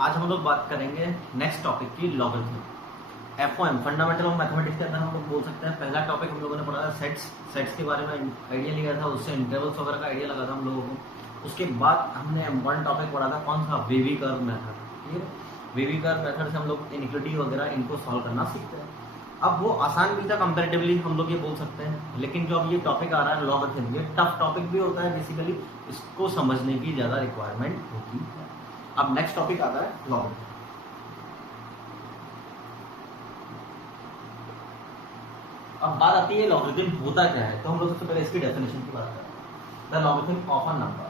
आज हम लोग बात करेंगे नेक्स्ट टॉपिक की logarithm. FOM fundamental of mathematics के अंदर हम लोग बोल सकते हैं पहला टॉपिक हम लोगों ने पढ़ा था सेट्स के बारे में आइडिया लिया था, उससे इंटरवल्स वगैरह का आइडिया लगा था हम लोगों को। उसके बाद हमने वन टॉपिक पढ़ा था, कौन सा, वेवी कर्व मेथड। ठीक है, वेवी कर्व मेथड से हम लोग इनइक्वालिटी वगैरह इनको सॉल्व करना सीखते हैं। अब वो आसान भी था कंपैरेटिवली, हम लोग ये बोल सकते हैं, लेकिन जो अब ये टॉपिक आ रहा है लॉगरिथम, ये टफ टॉपिक भी होता है बेसिकली, इसको समझने की ज़्यादा रिक्वायरमेंट होती है। अब नेक्स्ट टॉपिक आता है लॉगरिथम। अब बात आती है लॉगरिथम होता क्या है, तो हम लोग सबसे पहले इसकी डेफिनेशन की बात करें। The logarithm of a number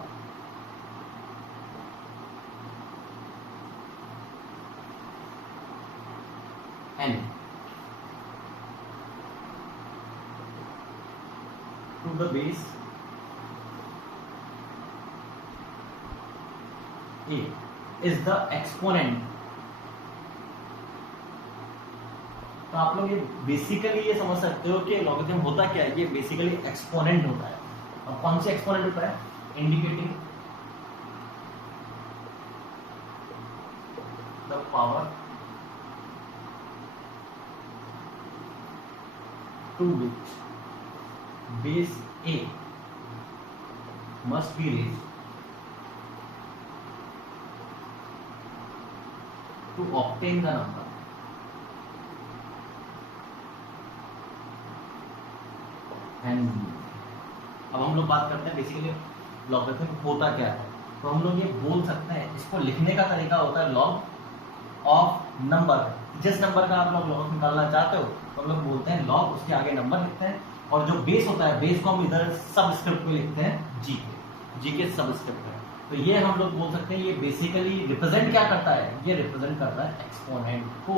n to the base a is the exponent। तो आप लोग ये बेसिकली ये समझ सकते हो कि लॉगरिथम होता क्या है। ये बेसिकली एक्सपोनेंट होता है। और कौन से एक्सपोनेंट होता है? Indicating the power to which base A must be raised to obtain the number। And अब हम लोग बात करते हैं बेसिकली लॉगरिथम होता क्या है। तो हम लोग ये बोल सकते हैं, इसको लिखने का तरीका होता है लॉग ऑफ नंबर। जिस नंबर का आप लोग लॉग निकालना चाहते हो तो हम लोग बोलते हैं लॉग, उसके आगे नंबर लिखते हैं। और जो बेस होता है, बेस को हम इधर सबस्क्रिप्ट में लिखते हैं जी के सबस्क्रिप्ट में। तो ये हम लोग बोल सकते हैं ये बेसिकली रिप्रेजेंट क्या करता है? ये रिप्रेजेंट करता है एक्सपोनेंट को।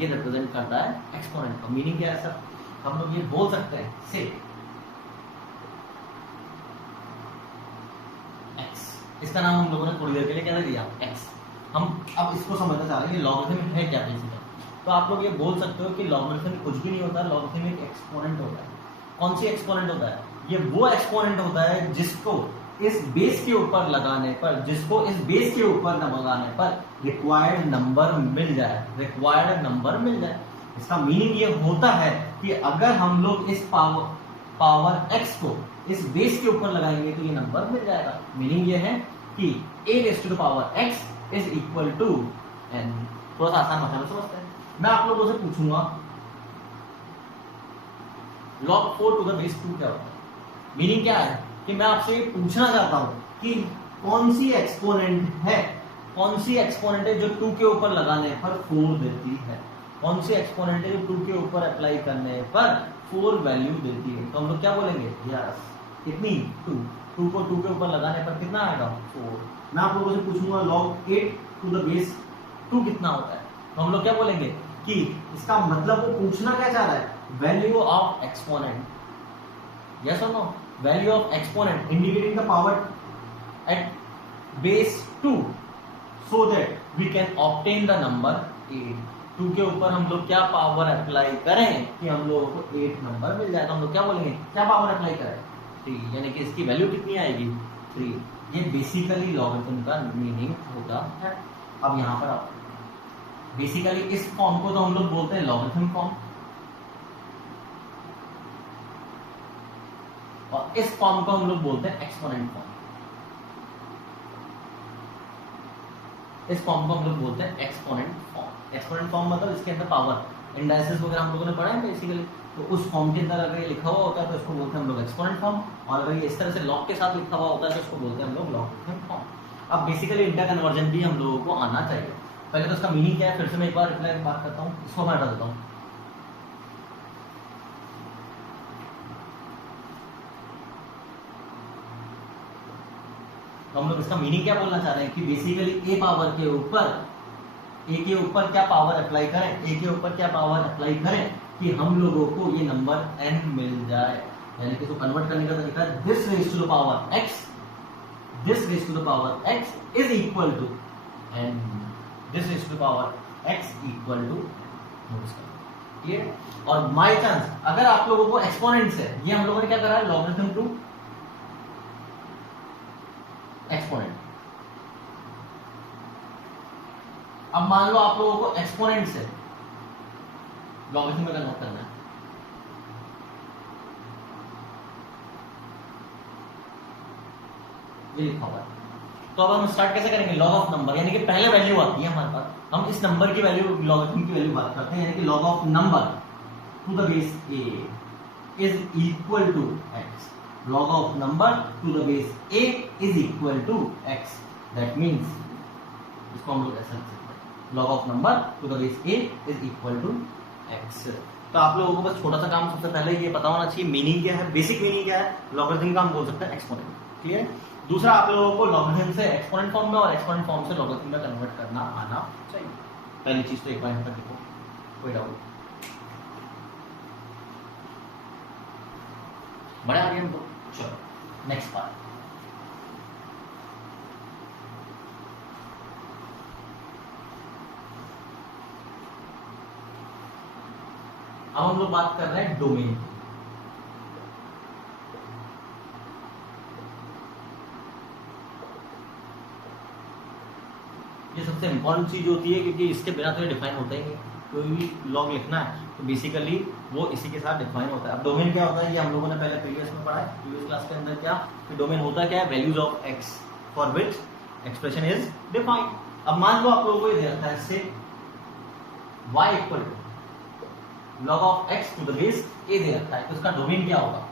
ये रिप्रेजेंट करता है एक्सपोनेंट को। मीनिंग क्या है सर? हम लोग ये बोल सकते हैं से एक्स, इसका नाम हम लोगों ने थोड़ी देर के लिए क्या दिया? एक्स। हम अब इसको समझना चाह रहे हैं लॉगरिथम है क्या बेसिकली। तो आप लोग ये बोल सकते हो कि लॉगरिथम कुछ भी नहीं होता, लॉगरिथम एक एक्सपोनेंट होता है। कौन सी एक्सपोनेंट होता है? ये वो एक्सपोनेंट होता है जिसको इस बेस के ऊपर लगाने पर, रिक्वायर्ड नंबर मिल जाए। इसका मीनिंग ये होता है कि अगर हम लोग इस पावर x को इस बेस के ऊपर लगाएंगे तो ये नंबर मिल जाएगा। मीनिंग ये है कि a raised to the power x is equal to n। थोड़ा सा आसान भाषा में समझते हैं। मैं आप लोगों से पूछूंगा log 4 to the base 2 क्या होता है? मीनिंग क्या है कि मैं आपसे ये पूछना चाहता हूं कि कौन सी एक्सपोनेंट है जो 2 के ऊपर लगाने पर 4 देती है। कौन सी एक्सपोनेंट है जो 2 के ऊपर अप्लाई करने पर 4 वैल्यू देती है? तो हम लोग क्या बोलेंगे? यस, कितनी? 2 को 2 के ऊपर लगाने पर कितना आएगा? 4। मैं आप लोगों से पूछूंगा log 8 to the base 2 कितना होता है? तो हम लोग क्या बोलेंगे कि इसका मतलब वो पूछना क्या चाह रहा है? Value of exponent. यस और no? Value of exponent indicating the power at base 2 so that we can obtain the number 8। 2 के ऊपर हम लोग क्या पावर अप्लाई करें कि हम लोगों को 8 नंबर मिल जाए। तो हम लोग क्या बोलेंगे? क्या पावर अप्लाई करें? 3, यानी कि इसकी वैल्यू कितनी आएगी? 3। ये बेसिकली लॉगरिथम का मीनिंग होता है। अब यहां पर आप बेसिकली इस फॉर्म को तो हम लोग बोलते हैं लॉगरिथम फॉर्म, और इस फॉर्म को हम लोग बोलते हैं एक्सपोनेंट फॉर्म। इस फॉर्म को हम लोग बोलते हैं एक्सपोनेंट फॉर्म। एक्सपोनेंट फॉर्म मतलब इसके अंदर पावर इंडाइसेस वगैरह हम लोगों ने पढ़ा है बेसिकली। तो उस फॉर्म के अंदर अगर ये लिखा हुआ होता है तो इसको बोलते हैं हम लोग एक्सपोनेंट फॉर्म, और अगर ये इस तरह से लॉग के साथ लिखा हुआ होता है तो इसको बोलते हैं हम लोग लॉगरिथम फॉर्म। अब बेसिकली इंटर कन्वर्जन भी हम लोगों को आना चाहिए। पहले तो इसका मीनिंग क्या है फिर से मैं एक बार रिप्लाई बात करता हूँ, इसको मैं हटा देता हूँ। तो हम लोग इसका मीनिंग क्या बोलना चाह रहे हैं कि बेसिकली ए के ऊपर क्या पावर अप्लाई करें, कि हम लोगों को ये नंबर n मिल जाए। यानी कि इसको कन्वर्ट करने का तरीका this raise to the power x is equal to n। This raise to the power x equal to clear. और बाय चांस अगर आप लोगों को एक्सपोनेंट्स है, ये हम लोगों ने क्या करा है? Logarithm to exponent. अब मान लो आप लोगों को एक्सपोनेंट से लॉगरिथम में कन्वर्ट करना है, ये लिखा हुआ है। तो अब हम स्टार्ट कैसे करेंगे, लॉग ऑफ नंबर, यानी कि पहले वैल्यू आती है हमारे पास, हम इस नंबर की वैल्यू लॉगरिथम की वैल्यू बात करते हैं, यानी कि log of number to the base a is equal to x, log of number to the base a is equal to x, that means इसको हम लोग ऐसा लिख सकते हैं, log of number to the base a is equal to x। तो आप लोगों को बस छोटा सा काम सबसे पहले ये पता होना चाहिए मीनिंग क्या है, बेसिक मीनिंग क्या है, लॉगरिथम का हम बोल सकते हैं एक्सपोनेंट, क्लियर। दूसरा आप लोगों को लॉगरिथम से एक्सपोनेंट फॉर्म में और एक्सपोनेंट फॉर्म से लॉगरिथम में कन्वर्ट करना आना चाहिए। पहली चीज तो एक बार यहाँ तक लिखो, कोई डाउट बड़े आगे हम लोग। चलो नेक्स्ट पार्ट, अब हम लोग बात कर रहे हैं डोमेन। ये सबसे इंपॉर्टेंट चीज होती है, क्योंकि इसके बिना तो ये डिफाइन होता ही नहीं। कोई भी लॉग लिखना है तो बेसिकली वो इसी के साथ डिफाइन होता है। अब डोमेन क्या होता है, ये हम लोगों ने पहले प्रीवियस में पढ़ा है, प्रीवियस क्लास के अंदर क्या कि डोमेन होता क्या है, values of x for which expression is defined. अब मान लो आप लोगों को ये दे रखा है इससे y equal to log of x to the base a दे रखा है, तो इसका डोमेन क्या होगा,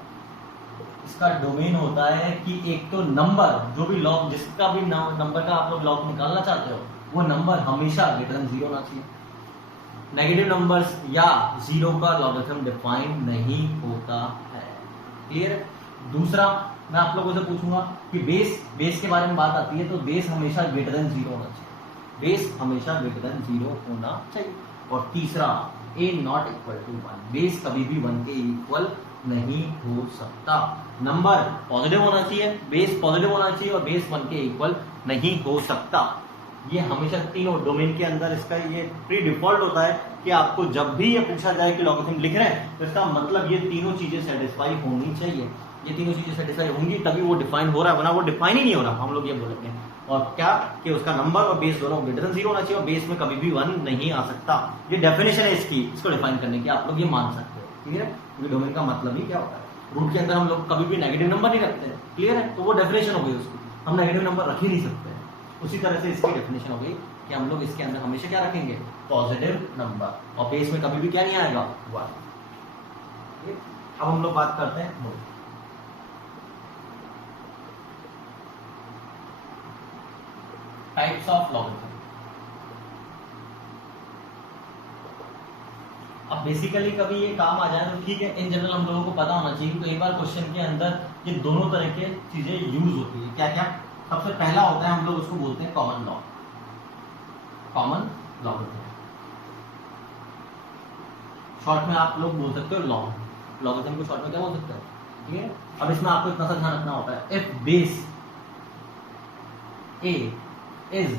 इसका डोमेन होता है कि एक तो नंबर, जो भी लॉग, जिसका भी नंबर का आप लोग लॉग निकालना चाहते हो, वो नंबर हमेशा ग्रेटर देन 0 होना चाहिए। नेगेटिव नंबर्स या 0 का लॉगरिथम डिफाइन नहीं होता है, क्लियर है। दूसरा मैं आप लोगों से पूछूंगा कि बेस के बारे में बात आती है, तो बेस हमेशा ग्रेटर देन 0 होना चाहिए, बेस हमेशा ग्रेटर देन 0 होना चाहिए। और तीसरा a not equal to 1, base कभी भी 1 के इक्वल नहीं हो सकता। नंबर पॉजिटिव होना चाहिए, बेस पॉजिटिव होना चाहिए, और बेस 1 के इक्वल नहीं हो सकता। ये हमेशा तीनों डोमेन के अंदर इसका ये प्री डिफॉल्ट होता है कि आपको जब भी ये पूछा जाए कि लॉगरिथम लिख रहे हैं, तो इसका मतलब ये तीनों चीजें सेटिस्फाई होनी चाहिए। ये तीनों चीजें सेटिस्फाई होंगी तभी वो डिफाइन हो रहा है, वरना वो डिफाइन ही नहीं हो रहा, हम लोग ये बोलेंगे। और क्या कि उसका नंबर और बेस दोनों ग्रेटर देन 0 होना चाहिए, और बेस में कभी भी 1 नहीं आ सकता। ये डेफिनेशन है इसकी, इसको डिफाइन करने की, आप लोग ये मान सकते हो, क्लियर है। क्योंकि डोमेन का मतलब ही क्या होता है, रूट के अंदर हम लोग कभी भी नेगेटिव नंबर नहीं रखते हैं, क्लियर है। तो वो डेफिनेशन हो गई उसकी, हम नेगेटिव नंबर रख ही नहीं सकते। उसी तरह से इसकी डेफिनेशन हो गई कि हम लोग इसके अंदर हमेशा क्या रखेंगे, पॉजिटिव नंबर, और बेस में कभी भी क्या नहीं आएगा, 1। अब हम लोग बात करते हैं टाइप्स ऑफ लॉगरिथम। अब बेसिकली कभी ये काम आ जाए तो ठीक है, इन जनरल हम लोगों को पता होना चाहिए। कई बार क्वेश्चन के अंदर ये दोनों तरह के चीजें यूज होती है। क्या क्या, सबसे पहला होता है, हम लोग उसको बोलते हैं common law, common logarithm, short में आप लोग बोल सकते हो लॉग। लॉगरिथम को शॉर्ट में क्या बोल सकते हो, ठीक है। अब इसमें आपको इतना सा ध्यान रखना होता है, इफ बेस a इज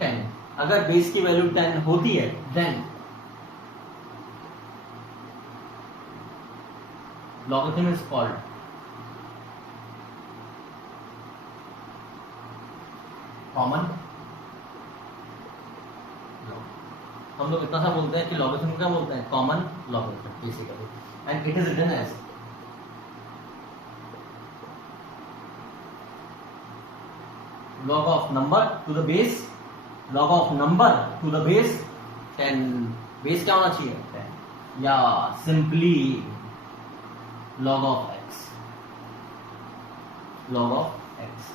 10, अगर बेस की वैल्यू 10 होती है, then logarithm is called common. हम लोग इतना सा बोलते हैं कि लॉगरिथम क्या बोलते हैं, common logarithm basically, and it is written as log of number to the base, log of number to the base 10, base क्या होना चाहिए 10, या simply log of x, log of x।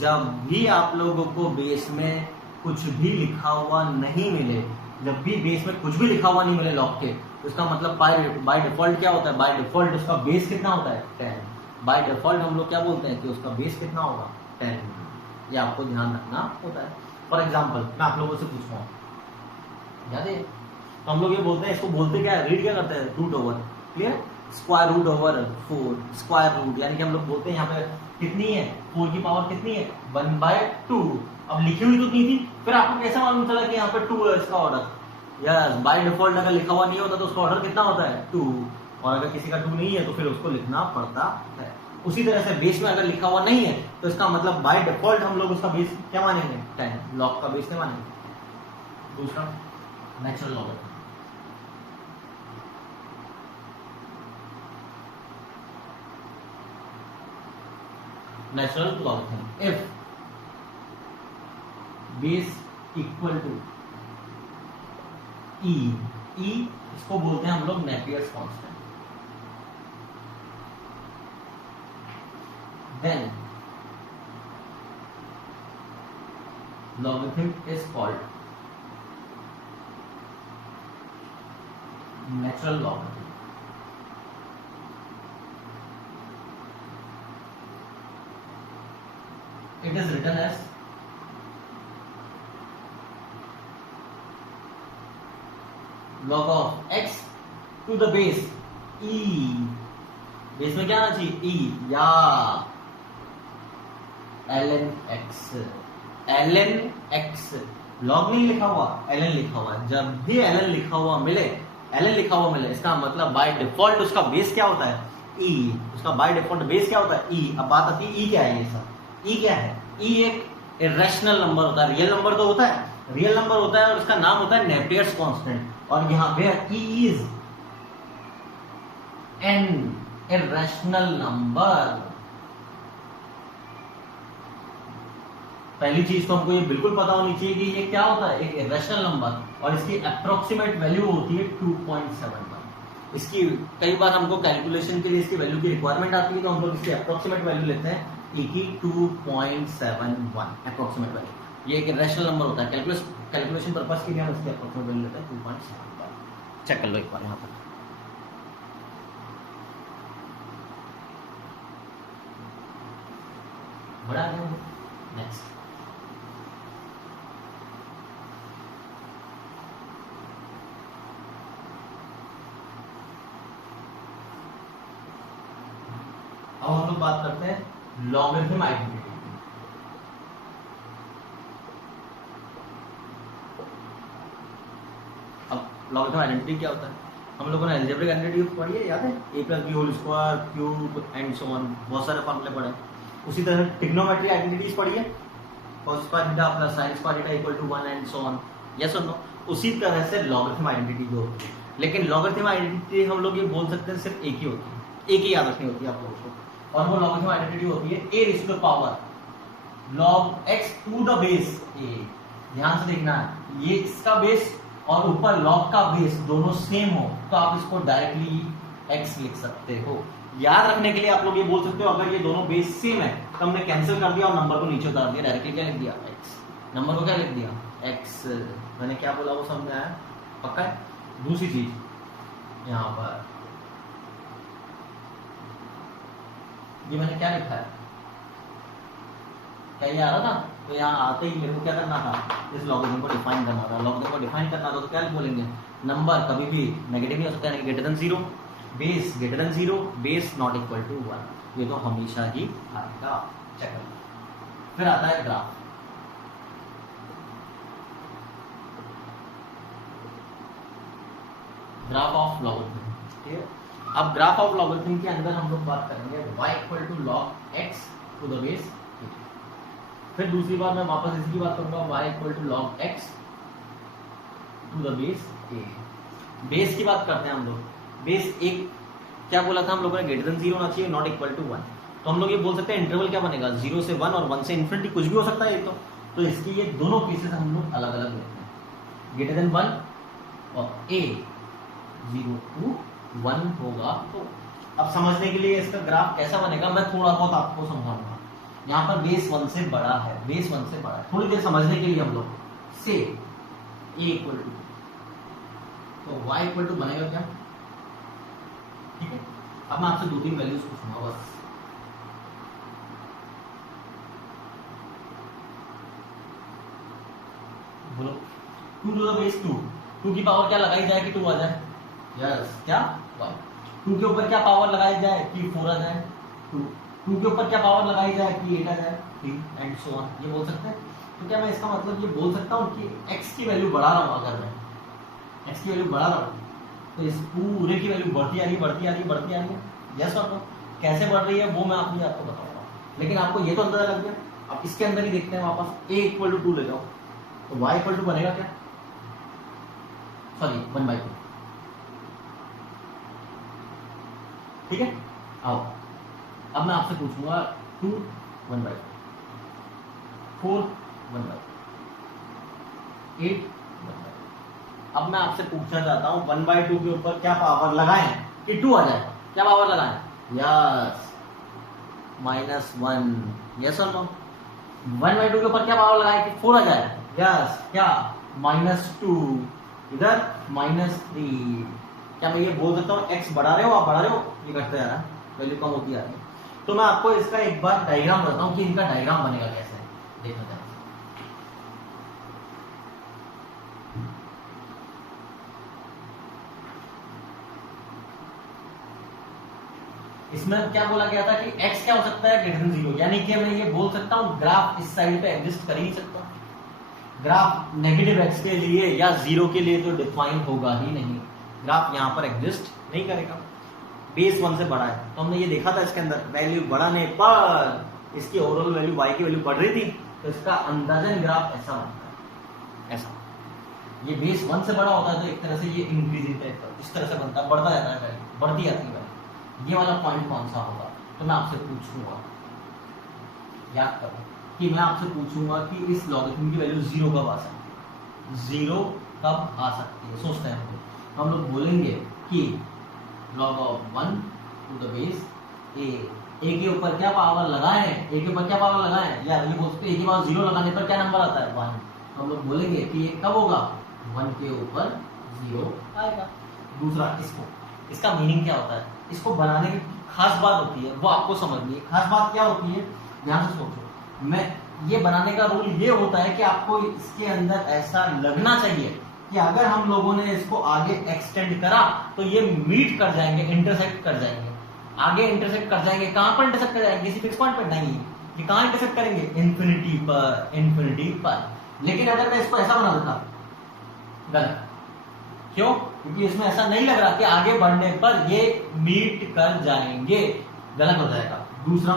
जब भी आप लोगों को बेस में कुछ भी लिखा हुआ नहीं मिले, जब भी बेस में कुछ भी लिखा हुआ नहीं मिले लॉग के, तो इसका मतलब बाय डिफॉल्ट क्या होता है, बाय डिफॉल्ट उसका बेस कितना होता है 10। बाय डिफॉल्ट हम लोग क्या बोलते हैं कि उसका बेस कितना होगा 10, ये आपको ध्यान रखना होता है। फॉर एग्जाम्पल मैं आप लोगों से पूछ रहा हूँ, याद है, तो हम लोग ये बोलते हैं, इसको बोलते क्या है, रीड क्या करते हैं, root over, clear, square root over 4, square root, यानी कि हम लोग बोलते हैं यहाँ पे कितनी है, 4 की पावर कितनी है, 1/2। अब लिखी हुई तो नहीं थी, फिर आपको कैसे मालूम चला कि यहाँ पे 2 है इसका ऑर्डर, यस, बाय डिफॉल्ट अगर लिखा हुआ नहीं होता तो उसका ऑर्डर कितना होता है 2, और अगर किसी का 2 नहीं है तो फिर उसको लिखना पड़ता है। उसी तरह से बेस में अगर लिखा हुआ नहीं है तो इसका मतलब बाय डिफॉल्ट हम लोग उसका बेस क्या मानेंगे 10, लॉग का बेस नहीं मानेंगे। दूसरा natural logarithm. Natural logarithm if base equal to E, E इसको बोलते हैं हम लोग Napier's constant, then logarithm is called natural logarithm. It is written as log of x to the base e, base में क्या आना चाहिए e या ln x, ln x, log नहीं लिखा हुआ ln लिखा हुआ, जब भी ln लिखा हुआ मिले, ln लिखा हुआ मिले इसका मतलब बाय डिफॉल्ट उसका बेस क्या होता है e, उसका बाय डिफॉल्ट बेस क्या होता है e। अब बात आती है e क्या है, ये सब e क्या है, e एक इरेशनल नंबर होता है, रियल नंबर तो होता है, रियल नंबर होता है और उसका नाम होता है नेपियर्स कांस्टेंट, और यहाँ पे e is an irrational number. पहली चीज तो हमको ये बिल्कुल पता होनी चाहिए कि ये क्या होता है, एक इरेशनल नंबर, और इसकी अप्रोक्सीमेट वैल्यू होती है 2.71। इसकी कई बार हमको कैलकुलेशन के लिए इसकी वैल्यू की रिक्वायरमेंट आती है, तो हम लोग इसकी अप्रोक्सीमेट वैल्यू लेते हैं e की 2.71 अप्रोक्सीमेट वैल्यू। ये एक इरेशनल नंबर होता है, कैलकुलेशन पर्पस के लिए हम इसकी अप्रोक्सीमेट वैल्यू लेते हैं 2.71। चेक कर लो एक बार यहाँ पर। बड़ा नेक्स्ट अब हम लोग बात करते हैं लॉगरिथम आइडेंटिटी। अब लॉगरिथम आइडेंटिटी क्या होता है, हम लोगों ने अलजेब्रिक आइडेंटिटी पढ़ी है, याद है a plus B whole square cube and so on, बहुत सारे फॉर्मूले पढ़े। उसी तरह ट्रिग्नोमेट्री आइडेंटिटीज पढ़ी है, cos square theta plus sin square theta equal to 1 and so on, yes और नो। उसी तरह से लॉगरिथम आइडेंटिटी जो होती है, लेकिन लॉगरिथम आइडेंटिटी हम लोग ये बोल सकते हैं सिर्फ एक ही होती है, एक ही याद रखनी होती है आप लोगों को, और वो लॉगरिथम आइडेंटिटी होती है a raise to the power log x to the base a। ध्यान से देखना है, ये इसका बेस और ऊपर log का बेस दोनों सेम हो तो आप इसको डायरेक्टली x लिख सकते हो। याद रखने के लिए आप लोग ये बोल सकते हो, अगर ये दोनों बेस सेम है तो हमने कैंसिल कर दिया और नंबर को नीचे उतार दिया, डायरेक्टली क्या लिख दिया x, नंबर को क्या लिख दिया x। मैंने क्या बोला वो समझ में आया, पक्का है। दूसरी चीज यहाँ पर ये मैंने क्या लिखा है, क्या ये आ रहा था, तो यहाँ आते ही मेरे को क्या करना था, इस लॉगरिथम को डिफाइन करना था। लॉगरिथम को डिफाइन करना था तो क्या बोलेंगे, नंबर कभी भी नेगेटिव नहीं हो सकता, greater than 0, base greater than 0, base not equal to 1, ये तो हमेशा ही आएगा। चेक। फिर आता है ग्राफ। ग्राफ ऑफ लॉगरिथम, ठीक है। अब ग्राफ ऑफ लॉगरिथम के अंदर हम लोग बात करेंगे y equal to log x to the base. फिर दूसरी बार मैं वापस इसकी बात करूंगा, y equal to log x to the base a। Base की बात करते हैं हम लोग, बेस एक क्या बोला था हम लोगों ने, ग्रेटर देन 0 होना चाहिए, नॉट इक्वल टू 1। तो हम लोग ये बोल सकते हैं इंटरवल क्या बनेगा, 0 से 1 और 1 से इन्फिनिटी, कुछ भी हो सकता है ये तो इसकी ये दोनों केसेस हम लोग अलग अलग लेते हैं, ग्रेटर देन 1 और a 0 to 1 होगा। तो अब समझने के लिए इसका ग्राफ कैसा बनेगा मैं थोड़ा बहुत आपको समझाऊंगा। यहाँ पर बेस 1 से बड़ा है, बेस 1 से बड़ा है, थोड़ी देर समझने के लिए हम लोग से a इक्वल टू, तो y इक्वल टू बनेगा क्या, ठीक है। अब मैं आपसे 2-3 वैल्यूज पूछूंगा बस, बोलो 2 टू द बेस 2 की पावर क्या लगाई जाए कि 2 आ जाए, यस क्या 1। 2 के ऊपर क्या पावर लगाई जाए कि 4 आ जाए, 2 के ऊपर क्या पावर लगाई जाए कि 8 आ जाए, 3 एंड सो ऑन, ये बोल सकते हैं। तो क्या मैं इसका मतलब ये बोल सकता हूँ कि x की वैल्यू बढ़ा रहा हूँ, अगर मैं x की वैल्यू बढ़ा रहा हूँ तो इस पूरे की वैल्यू बढ़ती आ रही है, यस और नो। कैसे बढ़ रही है वो मैं आपको बताऊंगा, लेकिन आपको ये तो अंदाजा लग गया। अब इसके अंदर ही देखते हैं वापस, a इक्वल टू 2 ले जाओ तो y इक्वल टू बनेगा क्या, सॉरी 1/2। ठीक है, आओ अब मैं आपसे पूछूंगा 2 1/2, 4 1/2, 8 1/2। अब मैं आपसे पूछना चाहता हूं 1/2 के ऊपर क्या पावर लगाएं कि 2 आ जाए। क्या पावर लगाएं? यस, -1। यस और नो? 1/2 के ऊपर क्या पावर लगाएं कि 4 आ जाए? यस, क्या? -2, इधर -3। क्या मैं ये बोल सकता हूँ x बढ़ा रहे हो, आप बढ़ा रहे हो, ये घटता जा रहा है, वैल्यू कम होती जा रही है। तो मैं आपको इसका एक बार डायग्राम बताता हूँ कि इनका डायग्राम बनेगा कैसे, देखना चाहता हूँ। इसमें क्या बोला गया था कि x क्या हो सकता है, ग्रेटर देन 0, यानी कि मैं ये बोल सकता हूँ ग्राफ इस साइड पे एग्जिस्ट कर ही नहीं सकता। ग्राफ नेगेटिव x के लिए या 0 के लिए तो डिफाइन होगा ही नहीं, ग्राफ यहाँ पर एग्जिस्ट नहीं करेगा। बेस 1 से बड़ा है, तो हमने ये देखा था इसके अंदर वैल्यू बढ़ाने पर इसकी ओवरऑल वैल्यू y की वैल्यू बढ़ रही थी, तो इसका अंदाजन ग्राफ ऐसा बनता है, ऐसा। ये बेस 1 से बड़ा होता है तो एक तरह से ये इंक्रीजिंग टाइप का इस तरह से बनता है, बढ़ता जाता है वैल्यू, बढ़ती जाती है। ये वाला पॉइंट कौन सा होगा? तो मैं आपसे पूछूंगा, याद करो कि मैं आपसे पूछूंगा कि इस लॉगरिथम की वैल्यू 0 कब आ सकती है, 0 कब आ सकती है, सोचते हैं हम लोग बोलेंगे कि log of 1 to the base a के ऊपर क्या पावर लगाएं, a के ऊपर क्या पावर लगाएं, या ये बोलते हैं a के पावर 0 लगाने पर क्या नंबर आता है, 1। तो हम लोग बोलेंगे कि ये कब होगा, 1 के ऊपर 0 आएगा। दूसरा, इसका मीनिंग क्या होता है, इसको बनाने की खास बात होती है, वो आपको समझनी है। खास बात क्या होती है, ध्यान से सोचो। मैं ये बनाने का रूल ये होता है कि आपको इसके अंदर ऐसा लगना चाहिए कि अगर हम लोगों ने इसको आगे एक्सटेंड करा तो ये मीट कर जाएंगे, इंटरसेक्ट कर जाएंगे। आगे इंटरसेक्ट कर जाएंगे, कहां पर इंटरसेक्ट कर जाएंगे, किसी फिक्स पॉइंट पर नहीं, ये कहां इंटरसेक्ट करेंगे, इंफिनिटी पर, इंफिनिटी पर। लेकिन अगर मैं इसको ऐसा बना देता, गलत। क्यों? क्योंकि इसमें ऐसा नहीं लग रहा कि आगे बढ़ने पर ये मीट कर जाएंगे, गलत हो जाएगा। दूसरा,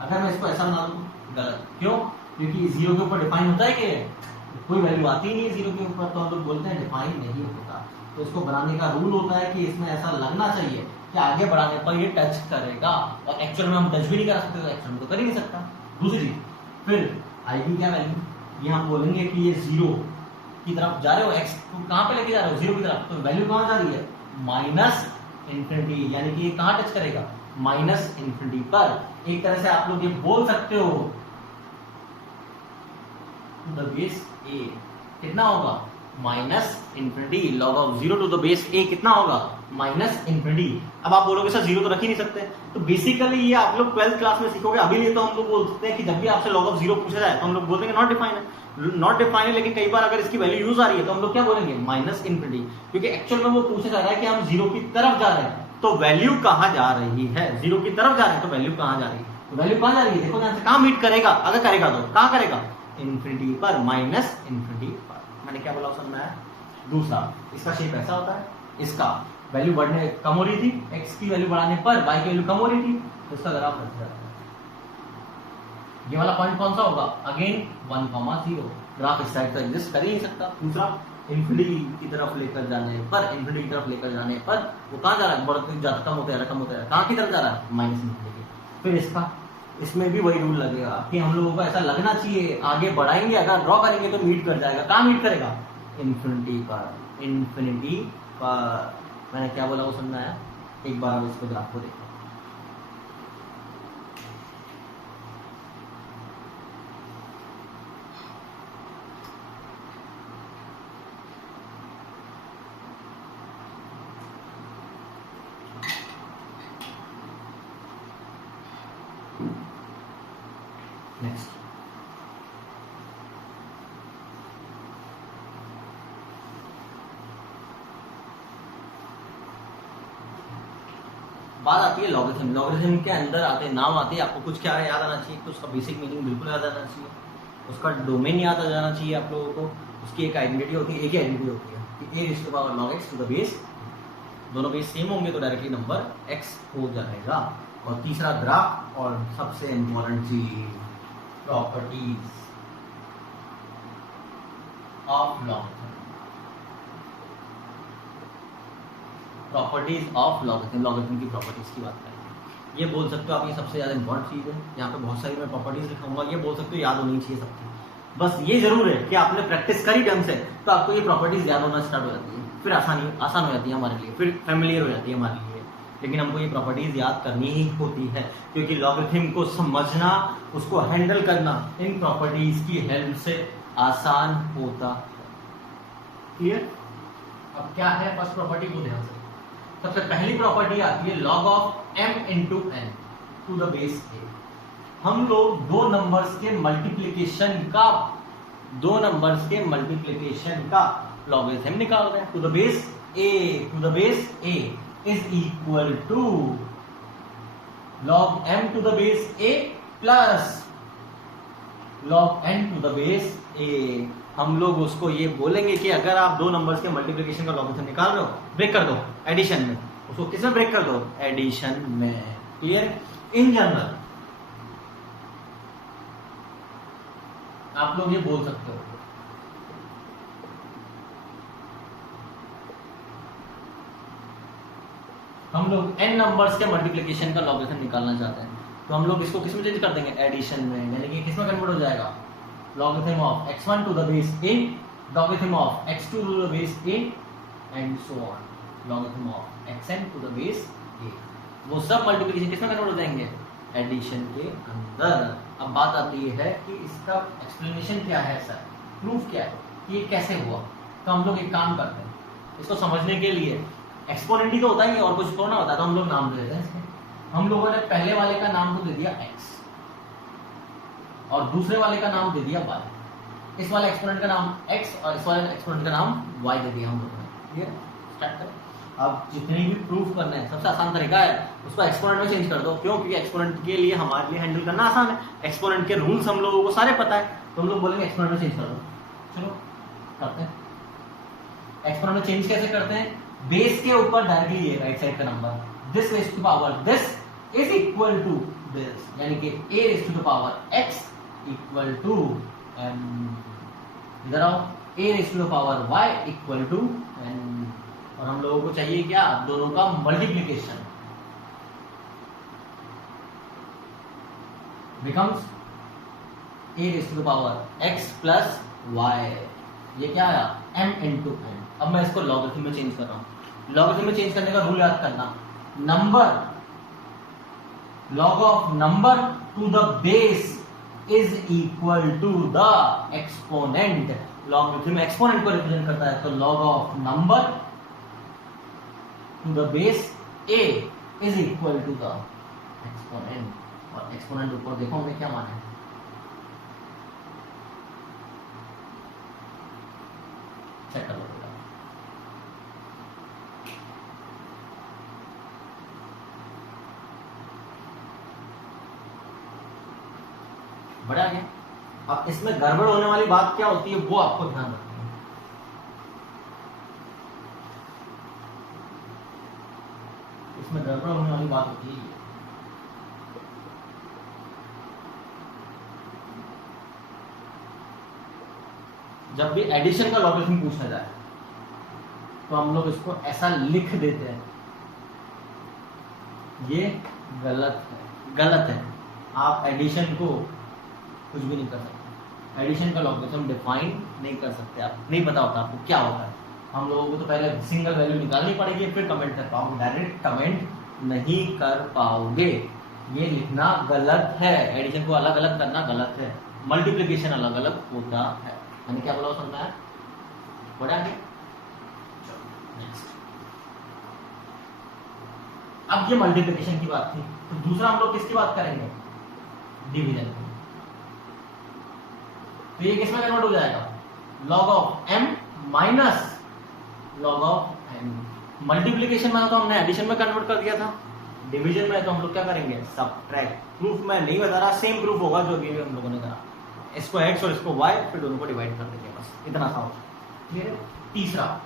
अगर मैं इसको ऐसा बना दूं, गलत। क्यों? क्योंकि 0 के ऊपर डिफाइन होता है कि कोई वैल्यू आती ही नहीं है 0 के ऊपर, तो हम लोग बोलते हैं डिफाइन नहीं होता। तो इसको बनाने का रूल होता है कि इसमें ऐसा लगना चाहिए कि आगे बढ़ाने पर ये टच करेगा, और एक्चुअल में हम टच भी नहीं कर सकते, तो एक्चुअल में तो कर ही नहीं सकता। दूसरी, फिर आएगी क्या वैल्यू, ये हम बोलेंगे कि ये 0 की तरफ जा रहे हो, x को कहां पे लेके जा रहे हो, 0 की तरफ, तो वैल्यू कहां जा रही है, -∞, यानी कि ये कहां टच करेगा, -∞ पर। एक तरह से आप लोग ये बोल सकते हो द बेस a कितना होगा, -∞, log of 0 to the base a कितना होगा, -∞। अब आप बोलोगे सर 0 तो रख ही नहीं सकते, तो बेसिकली ये आप लोग 12th क्लास में सीखोगे। अभी लिए तो हम लोग बोल सकते हैं कि जब भी आपसे log of 0 पूछा जाए तो हम लोग बोलते हैं नॉट डिफाइन है, नॉट डिफाइन है। लेकिन कई बार अगर इसकी वैल्यू यूज आ रही है तो हम लोग क्या बोलेंगे, -∞, क्योंकि एक्चुअल में वो पूछा जा रहा है कि हम 0 की तरफ जा रहे हैं, तो वैल्यू कहां जा रही है, 0 की तरफ जा रहे हैं तो वैल्यू कहां जा रही है, तो वैल्यू कहां जा रही है, देखो ध्यान से, कहां मीट करेगा, अगर करेगा तो कहां करेगा, इंफिनिटी पर, -∞ पर। मैंने क्या बोला समझ में आया? दूसरा, इसका शेप ऐसा होता है, इसका वैल्यू बढ़ने कम हो रही थी, x की वैल्यू बढ़ाने पर y की वैल्यू कम हो रही थी, तो इसका ग्राफ बढ़ जाता है। ये वाला पॉइंट कौन सा होगा, अगेन 1,0, ग्राफ इस साइड पर एग्जिस्ट कर ही नहीं सकता। दूसरा, इंफिनिटी की तरफ लेकर जाने पर, इंफिनिटी की तरफ लेकर जाने पर वो कहां जा रहा है, बढ़ते जाता, कम होता है, कम होता है, कहां की तरफ जा रहा है, -∞। फिर इसका, इसमें भी वही रूल लगेगा कि हम लोगों को ऐसा लगना चाहिए आगे बढ़ाएंगे, अगर ड्रॉ करेंगे तो मीट कर जाएगा, कहां मीट करेगा, इंफिनिटी पर, इंफिनिटी पर। मैंने क्या बोला वो समझना है? एक बार अब इसको ग्राफ को देखो। नेक्स्ट, बात आती है लॉगरिथम। लॉगरिथम के अंदर आते नाम आते हैं, आपको कुछ क्या याद आना चाहिए, तो उसका बेसिक मीनिंग बिल्कुल याद आना चाहिए, उसका डोमेन याद आ जाना चाहिए आप लोगों को। उसकी एक आइडेंटिटी होती है, एक ही आइडेंटिटी होती है कि a log x to the base, दोनों बेस सेम होंगे तो डायरेक्टली नंबर x हो जाएगा। और तीसरा, ग्राफ, और सबसे इंपॉर्टेंट चीज, properties of logarithm. Properties of logarithm, logarithm की प्रॉपर्टीज की बात करेंगे। ये बोल सकते हो आप, ये सबसे ज़्यादा इंपॉर्टेंट चीज़ है, यहाँ पे बहुत सारी मैं प्रॉपर्टीज लिखाऊंगा, ये बोल सकते हो याद होनी चाहिए सबकी। बस ये जरूर है कि आपने प्रैक्टिस करी ढंग से तो आपको ये प्रॉपर्टीज याद होना स्टार्ट हो जाती है, फिर आसान हो जाती है हमारे लिए, फिर फेमिलियर हो जाती है हमारे लिए। लेकिन हमको ये प्रॉपर्टीज याद करनी ही होती है, क्योंकि लॉगरिथम को समझना, उसको हैंडल करना इन प्रॉपर्टीज की हेल्प से आसान होता है। क्लियर? अब क्या है फर्स्ट प्रॉपर्टी को ध्यान से, सबसे पहली प्रॉपर्टी आती है log of m into N to the base A. हम लोग दो नंबर्स के मल्टीप्लीकेशन का लॉगरिथम निकाल रहे हैं। To the base a is equal to log m to the base a plus log n to the base a। हम लोग उसको ये बोलेंगे कि अगर आप दो नंबर्स के मल्टीप्लिकेशन का लॉगरिथम निकाल रहे हो, ब्रेक कर दो एडिशन में, उसको किसमें ब्रेक कर दो? एडिशन में। क्लियर? इन जनरल आप लोग ये बोल सकते हो हम लोग n नंबर्स के मल्टीप्लिकेशन का लॉगरिथम निकालना चाहते हैं, तो हम लोग इसको किसमें चेंज कर देंगे? एडिशन में। यानी कि किसमें कन्वर्ट हो जाएगा? Logarithm of x1 to the base a, logarithm of x2 to the base a and so on, logarithm of xn to the base a। वो सब मल्टीप्लिकेशन किसमें कन्वर्ट हो जाएंगे? एडिशन के अंदर। अब बात आती है कि इसका एक्सप्लेनेशन क्या है सर, प्रूफ क्या है कि ये कैसे हुआ। तो हम लोग एक काम करते हैं, इसको समझने के लिए एक्सपोनेंट ही तो होता है और कुछ तो ना होता, तो हम लोग नाम दे देते हैं इसके। हम लोगों ने पहले वाले का नाम तो दे दिया x और दूसरे वाले का नाम दे दिया y। इस वाले एक्सपोनेंट का नाम x और इस वाले एक्सपोनेंट का नाम y दे दिया हम लोगों ने। ठीक है, स्टार्ट करें। अब जितने भी प्रूफ करने हैं, सबसे आसान तरीका है उसको एक्सपोनेंट में चेंज कर दो। क्यों? क्योंकि एक्सपोनेंट के लिए हमारे लिए हैंडल करना आसान है, एक्सपोनेंट के रूल्स हम लोगों को सारे पता है, तो हम लोग बोलेंगे एक्सपोनेंट में चेंज कर दो। चलो करते हैं। एक्सपोनेंट में चेंज कैसे करते हैं? बेस के ऊपर डायरेक्टली ये राइट साइड का number, this raise to power this is equal to this, यानी कि a raise to the power x equal to इधर आओ a raise to the power y equal to n। और हम लोगों को चाहिए क्या? दोनों का multiplication becomes a raise to the power x plus y। ये क्या आया? m into n। अब मैं इसको लॉगरिथम में चेंज कर रहा हूं। लॉगरिथम में चेंज करने का रूल याद करना, number log of number to the base is equal to the exponent। Logarithm exponent को रिप्रेजेंट करता है, तो log of number to the base a is equal to the exponent। और एक्सपोनेंट ऊपर देखो हमें क्या माना है, चेक कर लो। बड़ा है। अब इसमें गड़बड़ होने वाली बात क्या होती है वो आपको ध्यान रखना है। इसमें गड़बड़ होने वाली बात होती है, जब भी एडिशन का लॉगरिथम पूछा जाए तो हम लोग इसको ऐसा लिख देते हैं, ये गलत है। आप एडिशन को कुछ भी नहीं कर सकते, एडिशन का लॉगरिथम डिफाइन नहीं कर सकते, आप नहीं पता होता आपको क्या होता है। हम लोगों को तो पहले सिंगल वैल्यू निकालनी पड़ेगी, फिर कमेंट कर पाओगे, डायरेक्ट कमेंट नहीं कर पाओगे। ये लिखना गलत है, एडिशन को अलग अलग करना गलत है, मल्टीप्लिकेशन अलग अलग होता है। मैंने क्या बोला समझना है? बड़ा है। नेक्स्ट, अब ये मल्टीप्लिकेशन की बात थी, तो दूसरा हम लोग किसकी बात करेंगे? डिवीजन की। तो ये किसमें कन्वर्ट हो जाएगा? log of m minus log of n। Multiplication में तो हमने एडिशन में कन्वर्ट कर दिया था, डिवीजन में तो हम लोग क्या करेंगे? सब्ट्रैक्ट। प्रूफ मैं नहीं बता रहा, सेम प्रूफ होगा जो अभी हम लोगों ने करा, इसको x और इसको y, फिर दोनों को डिवाइड कर देंगे, बस इतना सा होगा। ठीक है। तीसरा,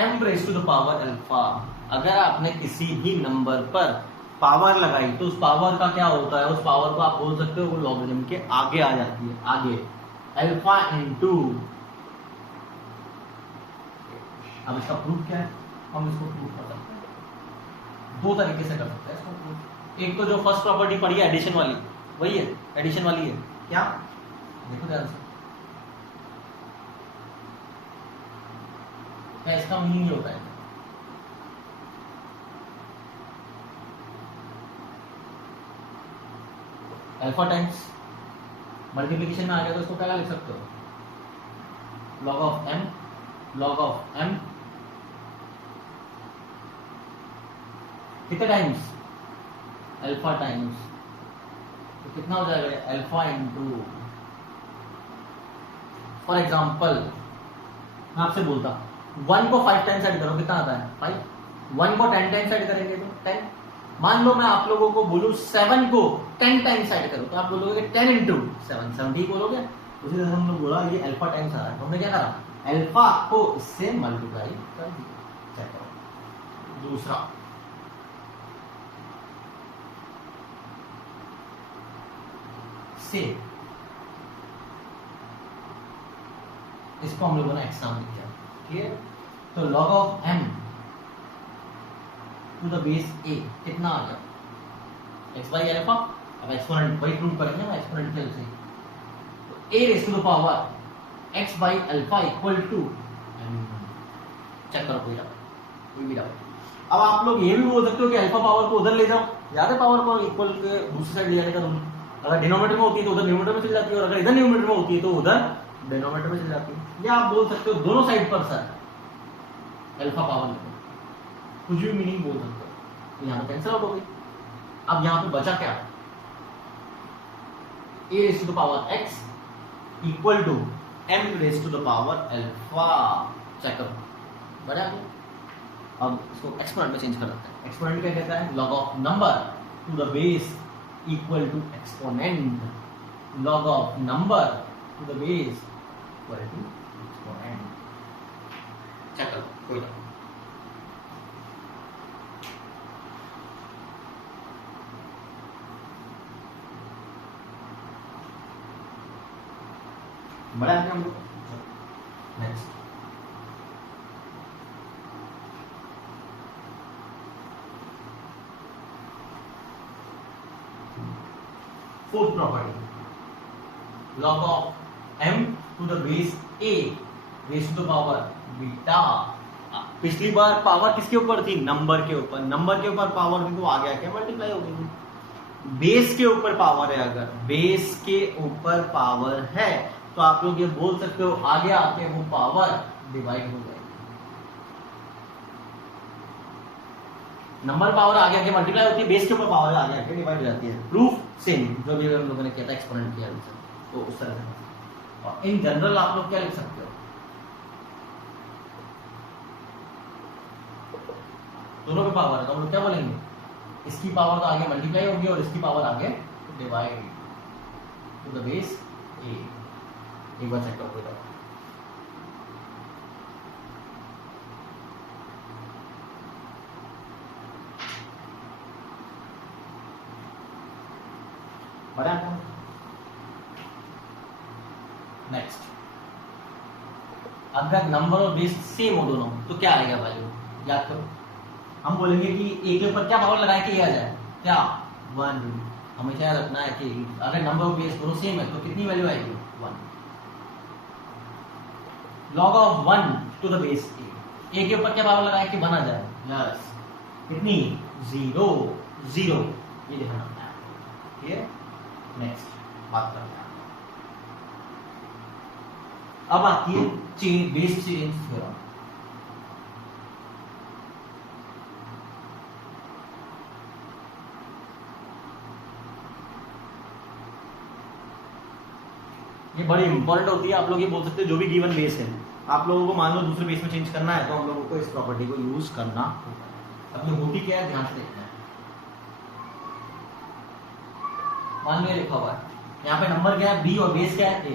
m raise to the power alpha. अगर आपने किसी भी नंबर पर पावर लगाई तो उस पावर का क्या होता है? उस पावर को आप बोल सकते हो वो लॉगरिथम के आगे आ जाती है, आगे। अल्फा इंटू अब इसका प्रूफ क्या है, हम इसको प्रूफ कर सकते हैं दो तरीके से कर सकते हैं इसको प्रूफ। एक तो जो फर्स्ट प्रॉपर्टी पड़ी है एडिशन वाली, वही है, एडिशन वाली है क्या, देखो ध्यान से, क्या इसका मीनिंग ये होता है, अल्फा टाइम्स मल्टीप्लिकेशन में आ गया तो इसको क्या लिख सकते हो, log of m कितने टाइम्स, अल्फा टाइम्स, तो कितना हो जाएगा अल्फा इंटू, फॉर एग्जाम्पल मैं आपसे बोलता 1 को 5 टाइम्स ऐड करो, कितना आता है 5, 1 को 10 टाइम्स ऐड करेंगे तो 10, मान लो मैं आप लोगों को बोलूं 7 को 10 टाइम्स ऐड करो तो आप बोलोगे 10 इंटू 7, 70 बोलोगे। उसी तरह हम लोग बोला ये अल्फा टाइम्स आ रहा है, तो हमने क्या करा, अल्फा को इससे मल्टीप्लाई कर दिया। चेक करो दूसरा, से इसको हम लोगों ने एक्स नाम दिया, ठीक है, तो log of m to the base a कितना आ गया, x बाई अल्फा, अब एक्सपोनेंट वही प्रूव करेंगे ना एक्सपोनेंशियल से, तो a raise to the power x by alpha equal to m, check करो कोई डाउट। अब आप लोग ये भी बोल सकते हो कि अल्फा पावर को उधर ले जाओ, याद है पावर को इक्वल के दूसरी साइड ले जाने का रूल, अगर डिनोमिनेटर में होती है तो उधर न्यूमरेटर में चली जाती है, और अगर इधर न्यूमरेटर में होती है तो उधर डिनोमिनेटर में चली जाती है, या आप बोल सकते हो दोनों साइड पर सर अल्फा पावर ले, कुछ भी मीनिंग बोल सकते हो, तो यहाँ पे कैंसिल आउट हो गई। अब यहाँ पे बचा क्या, a raise to the power x equal to m raise to the power alpha, check करो बड़ा है। अब इसको एक्सपोनेंट में चेंज कर देते हैं, एक्सपोनेंट क्या कहता है, log of number to the base equal to exponent, log of number to the base equal to exponent, check करो कोई ना, बड़ा है हम लोग। Next fourth property, log of m to the base a raise to the power beta. पिछली बार power किसके ऊपर थी, नंबर के ऊपर, नंबर के ऊपर पावर थी तो आ गया क्या, मल्टीप्लाई हो गई। बेस के ऊपर पावर है, अगर बेस के ऊपर पावर है तो आप लोग ये बोल सकते हो आगे आके वो पावर डिवाइड हो जाएगी, नंबर पावर आगे आके मल्टीप्लाई होती है, बेस के ऊपर पावर आगे आके डिवाइड हो जाती है। प्रूफ सेम जो भी हम लोगों ने किया था एक्सपोनेंट किया, तो उस तरह से। और इन जनरल आप लोग क्या लिख सकते हो, दोनों पे पावर है तो हम लोग क्या बोलेंगे, इसकी पावर तो आगे मल्टीप्लाई होगी और इसकी पावर आगे divide two the base a। एक बार चेक करो, बड़ा है। नेक्स्ट, अगर नंबर और बेस सेम हो दोनों तो क्या आएगा वैल्यू, याद करो, हम बोलेंगे कि a के ऊपर क्या पावर लगाए कि आ जाए, क्या 1, हमेशा याद रखना है कि अगर नंबर और बेस दोनों सेम है तो कितनी वैल्यू आएगी 1, log of 1 to the base a के ऊपर क्या पावर लगाए कि 1 आ जाए, यस, कितनी 0, 0, ये ध्यान रखना है, ठीक है। नेक्स्ट बात करते हैं, अब आती है चेन, बेस चेंज थ्योरम। ये बड़ी इंपॉर्टेंट होती है, आप लोग ये बोल सकते हैं जो भी गिवन बेस है, आप लोगों को मान लो दूसरे बेस में चेंज करना है तो हम लोगों को इस प्रॉपर्टी को यूज करना होगा। अब ये होती क्या है, ध्यान से देखना है, मान लो लिखा हुआ है यहाँ पे नंबर क्या है b और बेस क्या है a।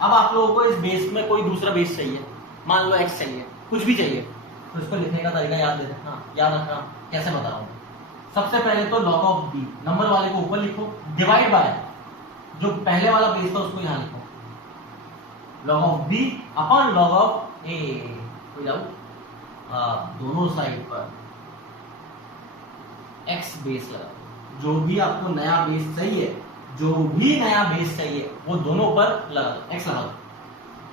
अब आप लोगों को इस बेस में कोई दूसरा बेस चाहिए, मान लो x चाहिए, कुछ भी चाहिए, तो इसको लिखने का तरीका याद रखना, याद रखना कैसे बता रहा हूँ। सबसे पहले तो log ऑफ b, नंबर वाले को ऊपर लिखो, डिवाइड बाय जो पहले वाला बेस था उसको यहाँ लिखो, log of b upon log of a, कोई डाउट, दोनों साइड पर x बेस लगा, जो भी आपको नया बेस चाहिए, जो भी नया बेस चाहिए वो दोनों पर लगा दो, x लगा दो।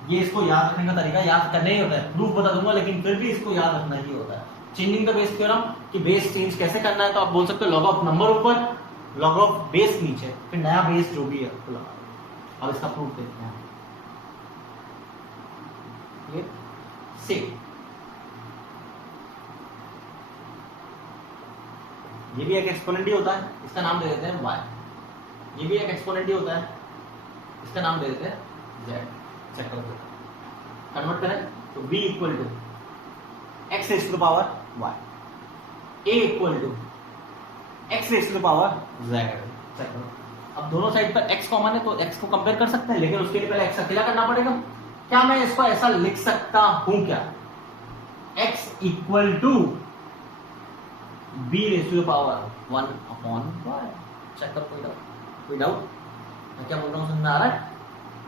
ये इसको याद रखने का तरीका, याद करना ही होता है, प्रूफ बता दूंगा लेकिन फिर भी इसको याद रखना ही होता है। चेंजिंग द बेस थ्योरम कि बेस चेंज कैसे करना है, तो आप बोल सकते हो लॉग ऑफ नंबर ऊपर, लॉग ऑफ बेस नीचे, फिर नया बेस जो भी है वो लगा दो। अब इसका प्रूफ देखते हैं। ये से ये भी एक एक्सपोनेंट ही होता है, इसका नाम दे देते हैं y। ये भी एक एक्सपोनेंट ही होता है, इसका नाम दे देते हैं z। चेक करो, कन्वर्ट करें तो b equal to x raise to the power y, a equal to x raise to the power z। Check करो, अब दोनों साइड पर x कॉमन है तो x को कंपेयर कर सकते हैं, लेकिन उसके लिए पहले x अकेला करना पड़ेगा। क्या मैं इसको ऐसा लिख सकता हूं क्या, x equal to b raise to the power 1 upon y। Check करो, कोई डाउट मैं क्या बोल रहा हूँ, समझ में आ रहा है?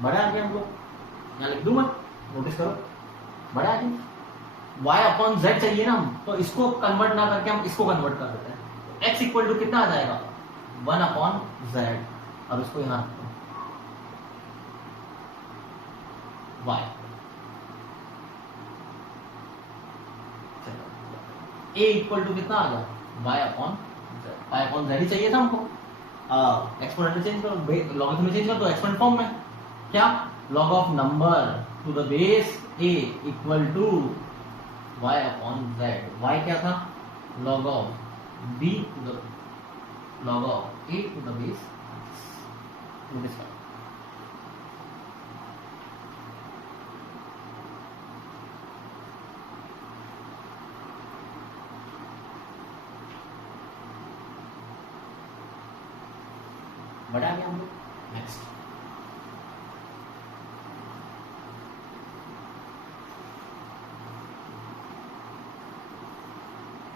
बड़े आगे हम लोग यहाँ लिख दूं मैं, नोटिस करो, बड़े आगे y अपॉन z चाहिए ना, तो इसको कन्वर्ट ना करके हम इसको कन्वर्ट कर देते हैं। तो x इक्वल टू कितना आ जाएगा 1 अपॉन z, और इसको यहाँ रखते हैं y। a इक्वल टू कितना आ गया y अपॉन z ही चाहिए था हमको। एक्सपोनेंट चेंज करो, लॉगरिथम में चेंज कर दो एक्सपोनेंट फॉर्म में। क्या log of number to the base a equal to y upon z। y क्या था, log of b to the log of a to the base. Notice करो, बढ़ा गया हम लोग। नेक्स्ट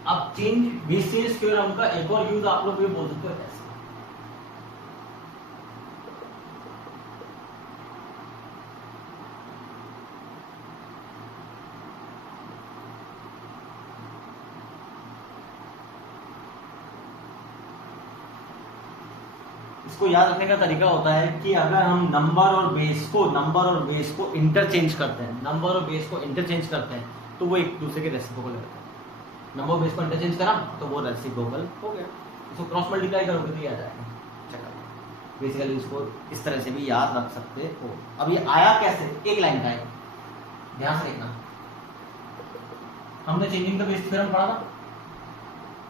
अब चेंज बेस चेंज थ्योरम का एक और यूज आप लोग ये बोल सकते हो ऐसे। इसको याद रखने का तरीका होता है कि अगर हम नंबर और बेस को इंटरचेंज करते हैं, नंबर और बेस को इंटरचेंज करते हैं तो वो एक दूसरे के रेसिप्रोकल रहते हैं। नंबर और बेस को इंटरचेंज करा तो वो रेसिप्रोकल हो गया। इसको क्रॉस मल्टीप्लाई करोगे तो ये आ जाएगा। चलो बेसिकली इसको इस तरह से भी याद रख सकते हो। अब ये आया कैसे, एक लाइन का है, ध्यान से देखना। हमने चेंजिंग द बेस थ्योरम पढ़ा था,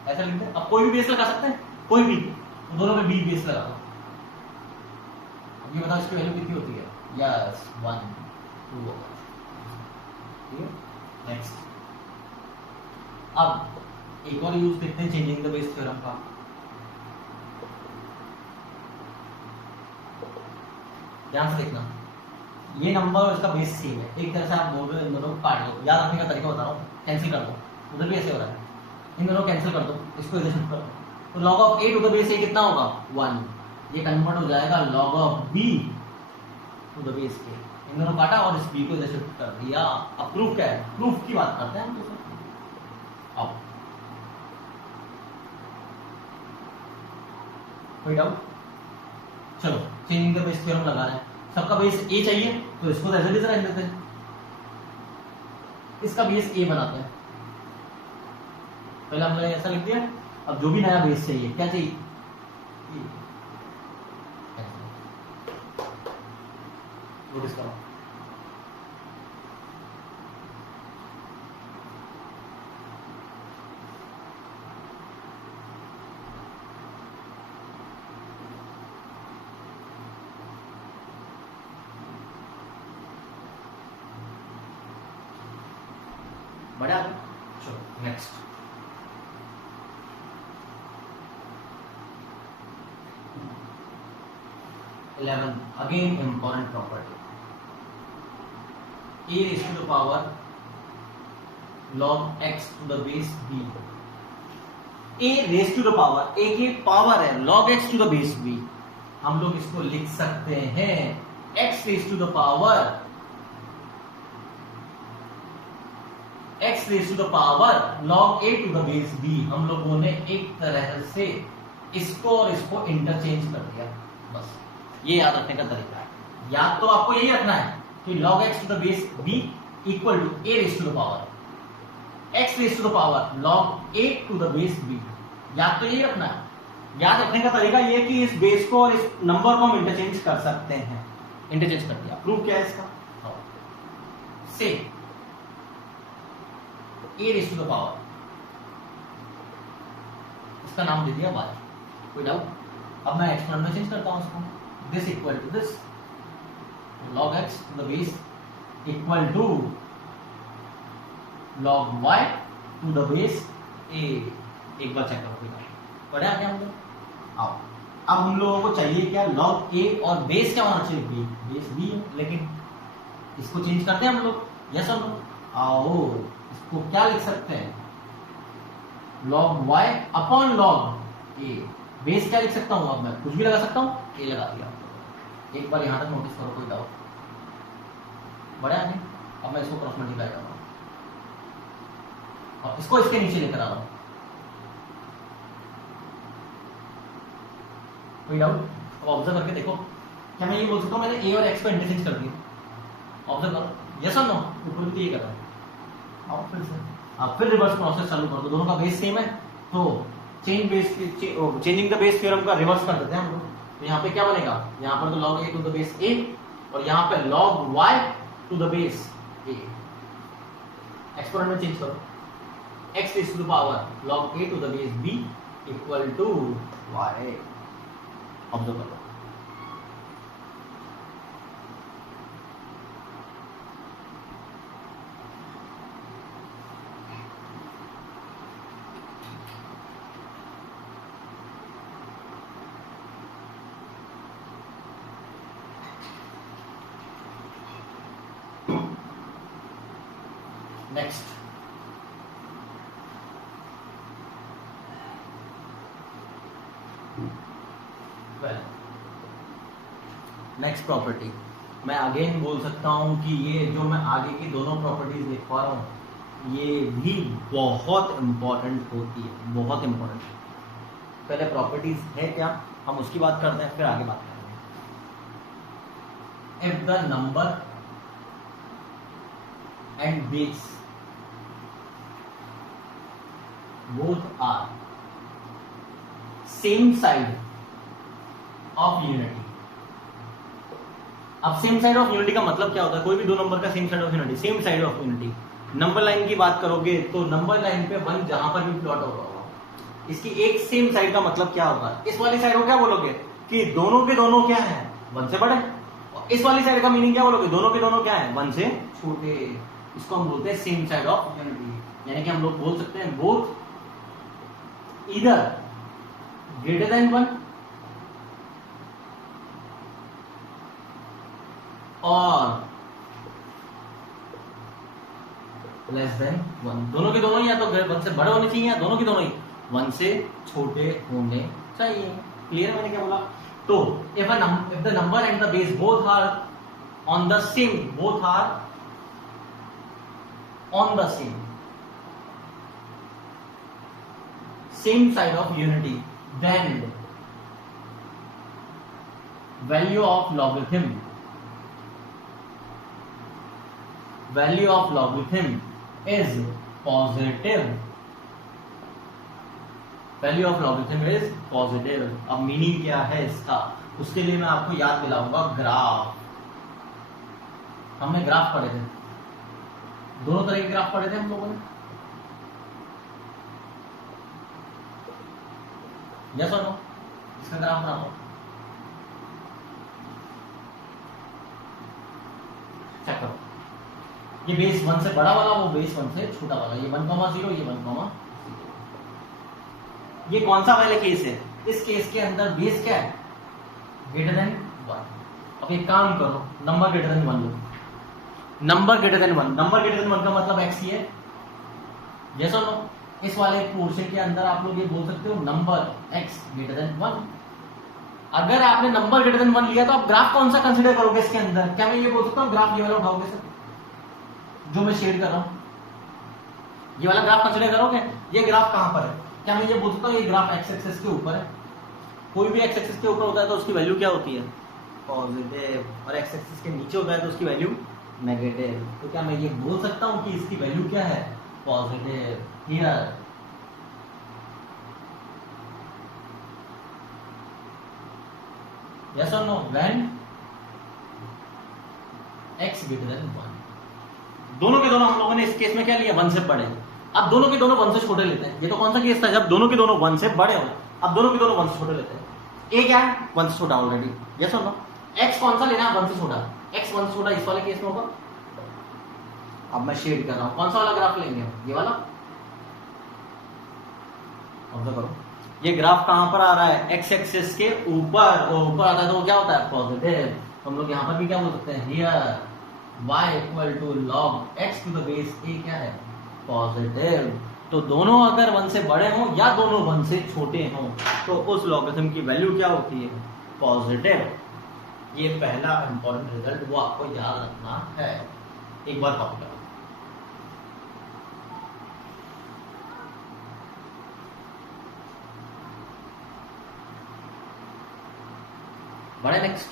ऐसा लिखते हैं। अब कोई भी बेस लगा सकते हैं, कोई भी, तो दोनों में बी बेस लगा दो। ये बताओ इसकी वैल्यू कितनी होती है, यस 1 2 होगा। ठीक है, नेक्स्ट अब एक और यूज देखते हैं चेंजिंग द बेस थ्योरम का। ध्यान से देखना, ये नंबर और इसका बेस सेम है। एक तरह से आप बोल रहे हो इन दोनों को काट दो, याद रखने का तरीका बता रहा हूँ, कैंसिल कर दो। उधर भी ऐसे हो रहा है, इन दोनों कैंसिल कर दो, इसको इधर शिफ्ट कर दो, तो log of a to the base a कितना होगा 1। ये कन्वर्ट हो जाएगा log of b to the base a। इन दोनों काटा और इस b को इधर शिफ्ट कर दिया। अब प्रूफ क्या है, प्रूफ की बात करते हैं हम। अब कोई डाउट, चलो चेंजिंग द बेस थ्योरम लगा रहे हैं। सबका बेस a चाहिए तो इसको ऐसे भी रख देते हैं, इसका बेस a बनाते हैं। पहले हमने ऐसा लिख दिया। अब जो भी नया बेस चाहिए, क्या चाहिए, नोटिस करो, बढ़िया। चलो next, again important property, a raised to the power log x to the base b। a raised to the power, a की पावर है, log x to the base b। हम लोग इसको लिख सकते हैं x raised to the power x raise to the power log a to the base b, हम लोगों ने एक तरह से इसको और इसको इंटरचेंज कर दिया। बस ये याद रखने का तरीका है। याद तो आपको यही रखना है कि log x to the base b equal to a raise to the power x raise to the power log a to the base b। याद तो यही रखना है। याद रखने का तरीका ये कि इस बेस को और इस नंबर को हम इंटरचेंज कर सकते हैं। इंटरचेंज कर दिया। प्रूफ क्या है इसका? से a raise to the power, इसका नाम दे दिया y। कोई डाउट? अब मैं एक्सपोनेंट में चेंज करता हूं इसको। This equal to this log x to the base equal to log y to the base a। एक बार चेक करो। पढ़े आगे हम लोग? आओ, अब हम लोगों को चाहिए क्या? log a और बेस क्या होना चाहिए? b। बेस b है, लेकिन इसको चेंज करते हैं हम लोग। यस और नो? आओ, इसको क्या लिख सकते हैं? log y upon log a। Base क्या लिख सकता हूं? अब मैं कुछ भी लगा सकता हूं, a लगा दिया। एक बार यहां तक नोटिस करो, कोई डाउट? बढ़िया नहीं? अब मैं इसको क्रॉस मल्टीप्लाई कर रहा हूं और इसको इसके नीचे लेकर आ रहा हूं। कोई डाउट? अब ऑब्जर्व करके देखो, क्या मैं ये बोल सकता हूं मैंने a और x को इंटरचेंज कर दिया? ऑब्जर्व करो। यस और नो? ऊपर भी ये कर रहा है। आओ फिर से अब फिर रिवर्स प्रोसेस चालू कर दो। दोनों का बेस सेम है तो change base, changing the Bayes theorem का रिवर्स कर देते हैं हम लोग। तो यहाँ पे क्या बनेगा? यहाँ पर तो log a to the base a और यहाँ पे log y to the base a। Exponent में चेंज करो। x raise to the power log a to the base b equal to y। Observe करो। नेक्स्ट नेक्स्ट प्रॉपर्टी, मैं again बोल सकता हूं कि ये जो मैं आगे की दोनों प्रॉपर्टीज लिखवा रहा हूं ये भी बहुत इंपॉर्टेंट होती है, बहुत इंपॉर्टेंट। पहले प्रॉपर्टीज है क्या, हम उसकी बात करते हैं, फिर आगे बात करेंगे। If the number and base both are same side of unity। अब सेम साइड ऑफ यूनिटी का मतलब क्या होता है? कोई भी दो नंबर का same side of unity, same side of unity. Number line की बात करोगे तो नंबर लाइन पे 1 जहां पर भी प्लॉट होगा इसकी एक सेम साइड का मतलब क्या होगा? इस वाली साइड को क्या बोलोगे कि दोनों के दोनों क्या है? 1 से बड़े। और इस वाली साइड का मीनिंग क्या बोलोगे? दोनों के दोनों क्या है? 1 से छोटे। इसको हम बोलते हैं सेम साइड ऑफ यूनिटी। यानी कि हम लोग बोल सकते हैं both either greater than 1 or less than 1। दोनों के दोनों या तो 1 से बड़े होने चाहिए या दोनों के दोनों ही 1 से छोटे होने चाहिए। क्लियर? मैंने क्या बोला? तो if the number and the base both are on the same, both are on the same side of unity, then value of logarithm is positive। value of logarithm is positive। अब meaning क्या है इसका? उसके लिए मैं आपको याद दिलाऊंगा graph. हमने ग्राफ पढ़े थे, दोनों तरह के ग्राफ पढ़े थे हम लोगों ने। यस और नो? इसका ग्राफ बनाओ। चेक करो, ये बेस 1 से बड़ा वाला, वो बेस 1 से छोटा वाला, ये 1,0, ये 1,0। ये कौन सा वाला केस है? इस केस के अंदर बेस क्या है? Greater than 1। अब एक काम करो, नंबर ग्रेटर देन 1 लो। Number greater than 1, number greater than 1 का मतलब x ही है। यस और नो? इस वाले पोर्शन के अंदर आप लोग ये बोल सकते हो नंबर x ग्रेटर देन 1। अगर आपने नंबर ग्रेटर देन 1 लिया तो आप ग्राफ कौन सा कंसीडर करोगे इसके अंदर? क्या मैं ये बोल सकता हूँ ग्राफ ये वाला उठाओगे सर, जो मैं शेड कर रहा हूं? ये वाला ग्राफ कंसिडर करोगे, ये ग्राफ कहां पर है? क्या मैं ये बोल सकता हूँ ये ग्राफ एक्स एक्सिस के ऊपर है? कोई भी एक्स एक्सिस के ऊपर होता है तो उसकी वैल्यू क्या होती है? पॉजिटिव, और एक्स एक्सिस के नीचे होता है तो उसकी वैल्यू नेगेटिव। तो क्या मैं ये बोल सकता हूँ कि इसकी वैल्यू क्या है? Positive. Here yes or no when x greater than 1। दोनों के दोनों हम लोगों ने इस केस में क्या लिया? 1 से बड़े। अब दोनों के दोनों 1 से छोटे लेते हैं। ये तो कौन सा केस था? जब दोनों के दोनों 1 से बड़े हो। अब दोनों के दोनों 1 से छोटे लेते हैं। ए क्या है? 1 से छोटा ऑलरेडी। यस और नो? x कौन सा लेना है? 1 से छोटा। x 1 से छोटा इस वाले केस में होगा। अब मैं शेड कर रहा हूं, कौन सा वाला ग्राफ लेंगे? ये वाला। ऑब्जर्व करो, ये ग्राफ कहां पर आ रहा है? एक्स एक्सिस के ऊपर, और ऊपर आता है तो वो क्या होता है? पॉजिटिव। हम लोग यहां पर भी क्या बोल सकते हैं? Here y equal to log x to the base a क्या है? पॉजिटिव। तो दोनों अगर 1 से बड़े हों या दोनों 1 से छोटे हों तो उस लॉगरिथम की वैल्यू क्या होती है? पॉजिटिव। ये पहला इंपॉर्टेंट रिजल्ट वो आपको याद रखना है। एक बार कॉपी करो। बड़े नेक्स्ट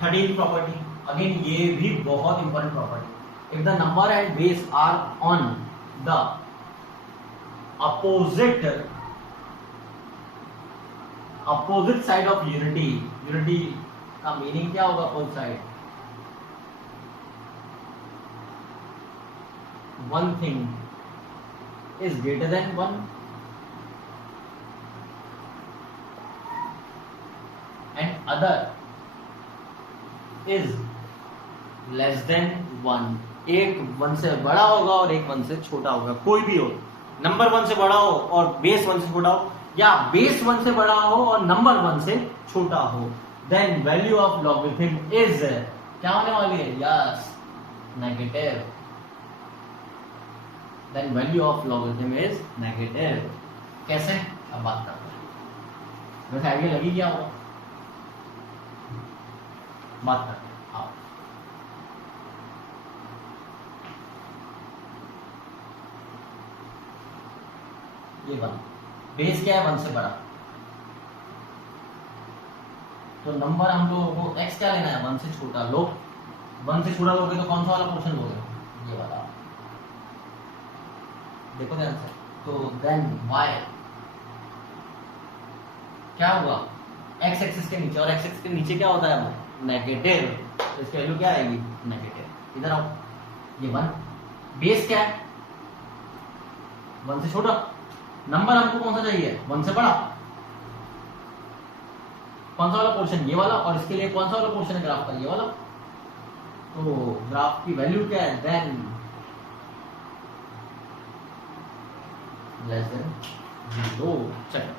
13 प्रॉपर्टी, अगेन ये भी बहुत important property. If the number and base are on the opposite side of unity. Unity का मीनिंग क्या होगा? Opposite side. One thing is greater than one and other is less than 1। एक 1 से बड़ा होगा और एक 1 से छोटा होगा। कोई भी हो, नंबर 1 से बड़ा हो और बेस 1 से छोटा हो, या बेस 1 से बड़ा हो और नंबर 1 से छोटा हो, then value of logarithm is क्या होने वाली है? Yes, negative. Then value of logarithm is negative. कैसे? अब बात करते हैं। वैसे आइडिया लगी क्या हो? बात करते हैं। आओ, ये वाला बेस क्या है? 1 से बड़ा। तो नंबर हम लोगों को x क्या लेना है? 1 से छोटा लो। 1 से छोटा लोगे तो कौन सा वाला पोर्शन लोगे? ये वाला। देखो ध्यान से। तो देन y क्या होगा? x एक्सिस के नीचे, और x एक्सिस के नीचे क्या होता है? नेगेटिव। तो इसकी वैल्यू क्या आएगी? नेगेटिव। इधर आओ, ये 1। बेस क्या है? 1 से छोटा। नंबर हमको कौन सा चाहिए? 1 से बड़ा। कौन सा वाला पोर्शन? ये वाला। और इसके लिए कौन सा वाला पोर्शन है ग्राफ का? ये वाला। तो ग्राफ की वैल्यू क्या है? Than less than 0। चेक।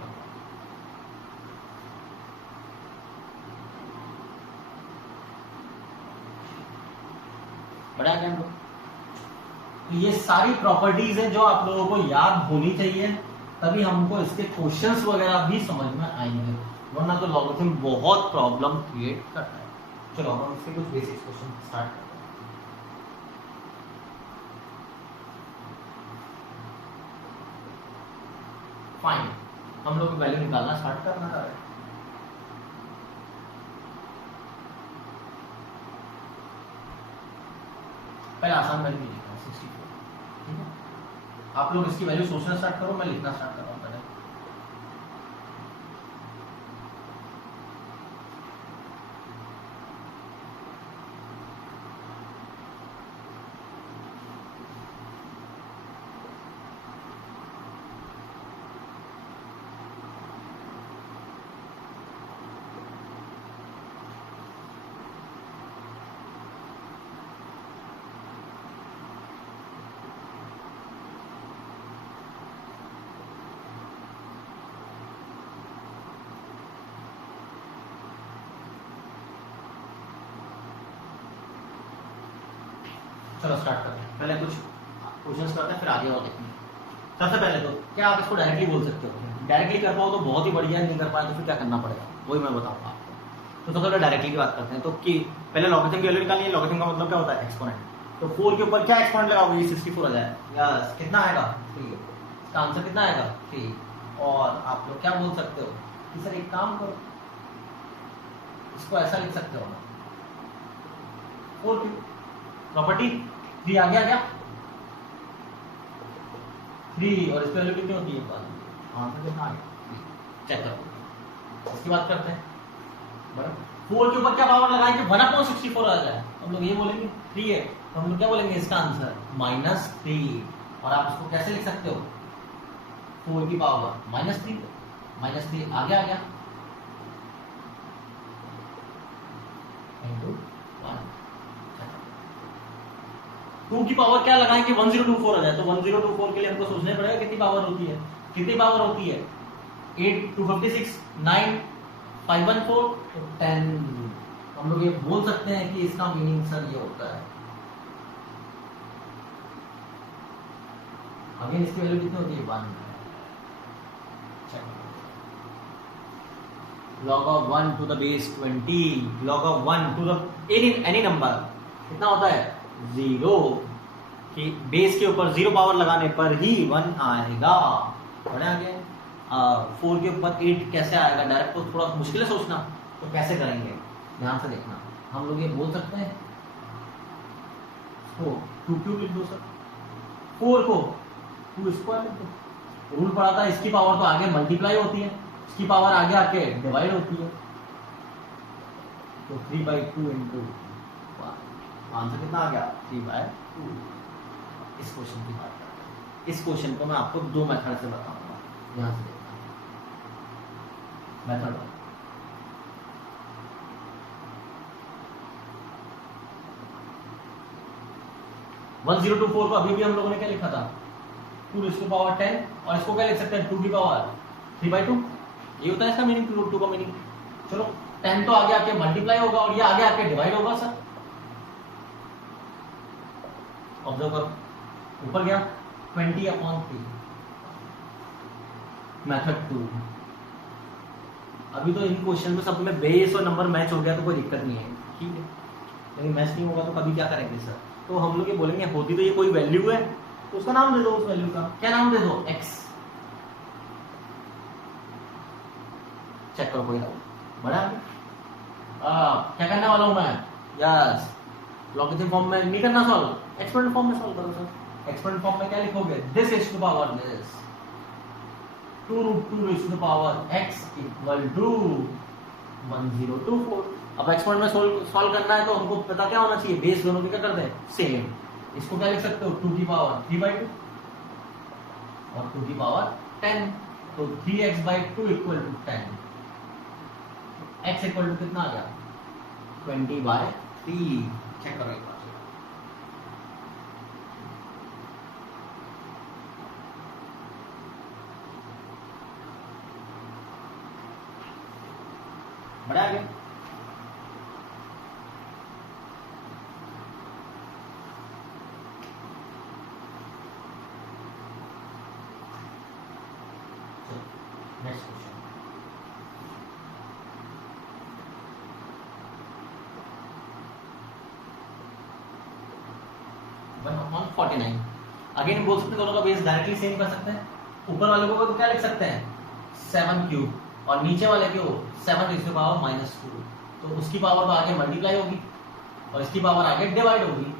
बड़ा क्या? तो ये सारी प्रॉपर्टीज हैं जो आप लोगों को याद होनी चाहिए, तभी हमको इसके क्वेश्चंस वगैरह भी समझ में आएंगे, वरना तो लॉगरिथम बहुत प्रॉब्लम क्रिएट करता है। चलो हम इसके कुछ बेसिक क्वेश्चन स्टार्ट करते हैं। फाइन, हम लोग वैल्यू निकालना स्टार्ट करना है। पहले आसान वैल्यू लिखा 64। ठीक है, आप लोग इसकी वैल्यू सोचना स्टार्ट करो, मैं लिखना स्टार्ट कर रहा हूँ पहले। चलो स्टार्ट करते हैं। पहले कुछ क्वेश्चंस करते हैं, फिर आगे और देखेंगे। सबसे पहले तो क्या आप इसको डायरेक्टली बोल सकते हो? डायरेक्टली कर पाओ तो बहुत ही बढ़िया, नहीं कर पाए तो फिर क्या करना पड़ेगा वही मैं बताऊंगा आपको। तो सबसे पहले डायरेक्टली की बात करते हैं। तो कि पहले लॉगरिथम की वैल्यू निकालिए। लॉगरिथम का मतलब क्या होता है? एक्सपोनेंट। तो 4 के ऊपर क्या एक्सपोनेंट लगाओगे? 64 आ जाए। यस, कितना आएगा? 3। इसका आंसर कितना आएगा 3। और आप लोग क्या बोल सकते हो कि सर एक काम करो, इसको ऐसा लिख सकते हो 4 प्रॉपर्टी 3 आ गया क्या 3 और इसकी वैल्यू कितनी होती है आंसर कितना आ गया। चेक करो, इसकी बात करते हैं। बराबर 4 के ऊपर क्या पावर लगाएंगे 1/64 आ जाए, हम लोग ये बोलेंगे 3 है तो हम लोग क्या बोलेंगे इसका आंसर -3। और आप इसको कैसे लिख सकते हो 4 की पावर -3 आगे आ गया इंटू 1। 2 की पावर क्या लगाएंगे 1024 आ जाए, तो 1024 के लिए हमको सोचना पड़ेगा कितनी पावर होती है, कितनी पावर होती है 8 256 9 514 तो 10। हम लोग ये बोल सकते हैं कि इसका मीनिंग सर ये होता है। अगेन इसकी वैल्यू कितनी होती है 1। log of 1 to the base 20 log of 1 to the any number कितना होता है 0 कि बेस के ऊपर 0 पावर लगाने पर ही 1 आएगा। बढ़िया आगे 4 के ऊपर 8 कैसे आएगा डायरेक्ट, तो थोड़ा मुश्किल है सोचना, तो कैसे करेंगे ध्यान से देखना। हम लोग ये बोल सकते हैं तो 2 क्यों लिख दो सर, 4 को 2 स्क्वायर लिख दो। रूल पढ़ा था इसकी पावर तो आगे मल्टीप्लाई होती है, इसकी पावर आगे आके डिवाइड होती है, तो 3/2 इंटू आंसर कितना आ गया 3/2। इस क्वेश्चन की बात करें, इस क्वेश्चन को मैं आपको 2 मेथड से बताऊंगा, यहां से देखना मेथड 1024 को अभी भी हम लोगों ने क्या लिखा था 2 टू पावर 10 और इसको क्या लिख सकते हैं 2 की पावर 3/2। ये होता है इसका मीनिंग, √2 का मीनिंग। चलो 10 तो आगे आके मल्टीप्लाई होगा और ये आगे आके डिवाइड होगा सर। ऑब्जर्व करो ऊपर गया 20/3 मेथड 2। अभी तो इन क्वेश्चन में सब में बेस और नंबर मैच हो गया तो कोई दिक्कत नहीं है, ठीक है, लेकिन मैच नहीं होगा तो कभी क्या करेंगे सर, तो हम लोग ये बोलेंगे होती तो ये कोई वैल्यू है तो उसका नाम दे दो, उस वैल्यू का क्या नाम दे दो x। चेक करो कोई डाउट बड़ा क्या करने वाला हूं मैं, यस लॉगरिथम फॉर्म में नहीं करना सॉल्व, एक्सपोनेंट फॉर्म में सॉल्व करो सर। एक्सपोनेंट फॉर्म में क्या लिखोगे this is to power this 2√2 is to power x equal to 1024। अब एक्सपोनेंट में सॉल्व करना है तो हमको पता क्या होना चाहिए बेस दोनों के क्या करते हैं सेम। इसको क्या लिख सकते हो 2 की पावर 3/2 और 2 की पावर 10, तो 3x/2 equal to 10। x equal to कितना आ गया 20/3। चेक करो एक बार, बड़ा आ गया। Next question 1/49। अगेन बोल सकते हैं दोनों का बेस डायरेक्टली सेम कर सकते हैं। ऊपर वाले को तो क्या लिख सकते हैं 7³ और नीचे वाले को 7⁻², तो उसकी पावर तो आगे मल्टीप्लाई होगी और इसकी पावर आगे डिवाइड होगी,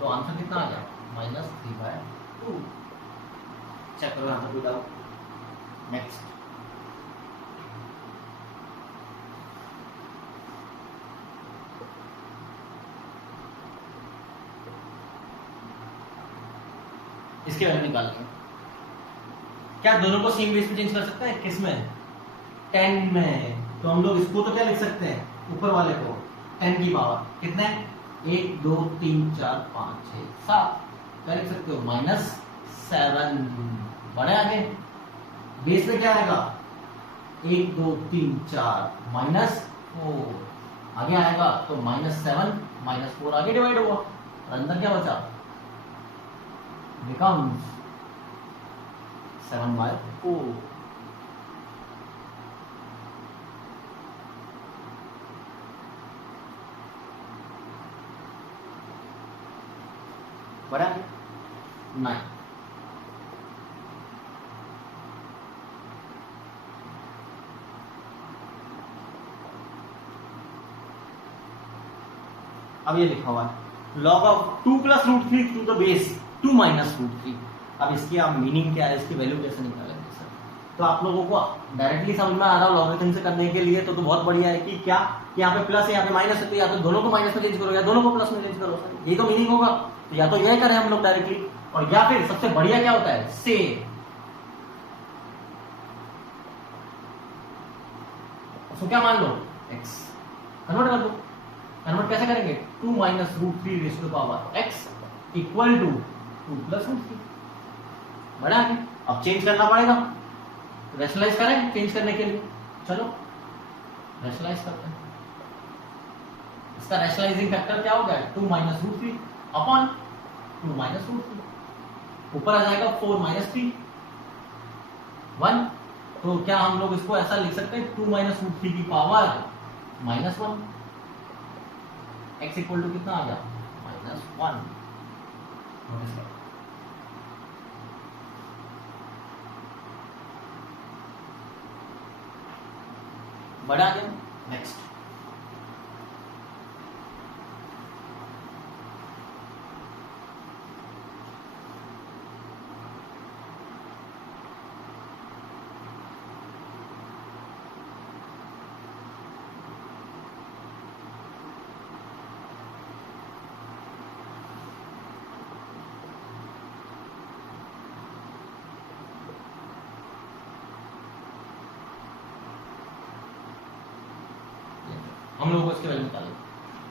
तो आंसर कितना आ गया -3/2। चेक करो आंसर कोई डाउट। नेक्स्ट इसके वैल्यू निकालेंगे। क्या दोनों को सेम बेस पे चेंज कर सकते हैं, किस में 10 में, तो हम लोग इसको तो क्या लिख सकते हैं ऊपर वाले को 10 की पावर कितने 1 2 3 4 5 6 7 क्या लिख सकते हो -7। बड़े आगे बेस में क्या आएगा 1 2 3 4 -4 आगे आएगा तो -7 -4 आगे डिवाइड हुआ और अंदर क्या बचा becomes 7/4। बड़ा 9। अब ये लिखा हुआ है log of 2 plus root 3 to the base 2 minus root 3। अब इसकी आप मीनिंग क्या है, इसकी वैल्यू कैसे निकालेंगे सर? तो आप लोगों को डायरेक्टली समझ में आ रहा है लॉगरिथम से करने के लिए तो बहुत बढ़िया है कि क्या यहाँ पे प्लस है यहाँ पे माइनस है, तो या तो दोनों को माइनस में चेंज करो या दोनों को प्लस में चेंज करो सर, यही तो मीनिंग होगा। तो या तो यह करें हम लोग डायरेक्टली, और या फिर सबसे बढ़िया क्या होता है से उसको क्या मान लो x कन्वर्ट कर दो। कन्वर्ट कैसे करेंगे? 2 minus root 3 raise to the power x equal to 2 plus root 3 बढ़ा के अब चेंज करना पड़ेगा, रैशनलाइज करें चेंज करने के लिए। चलो रैशनलाइज करते हैं। इसका रैशनलाइजिंग फैक्टर क्या हो गया? 2 minus root 3 upon 2 minus root 3, ऊपर आ जाएगा 4 माइनस 3 1। तो क्या हम लोग इसको ऐसा लिख सकते हैं 2 माइनस रूट 3 की power minus 1, x equal to कितना आ गया? माइनस 1। नोटिस करो बढ़ा गया। नेक्स्ट हम लोगों को इसकी वैल्यू निकालेंगे।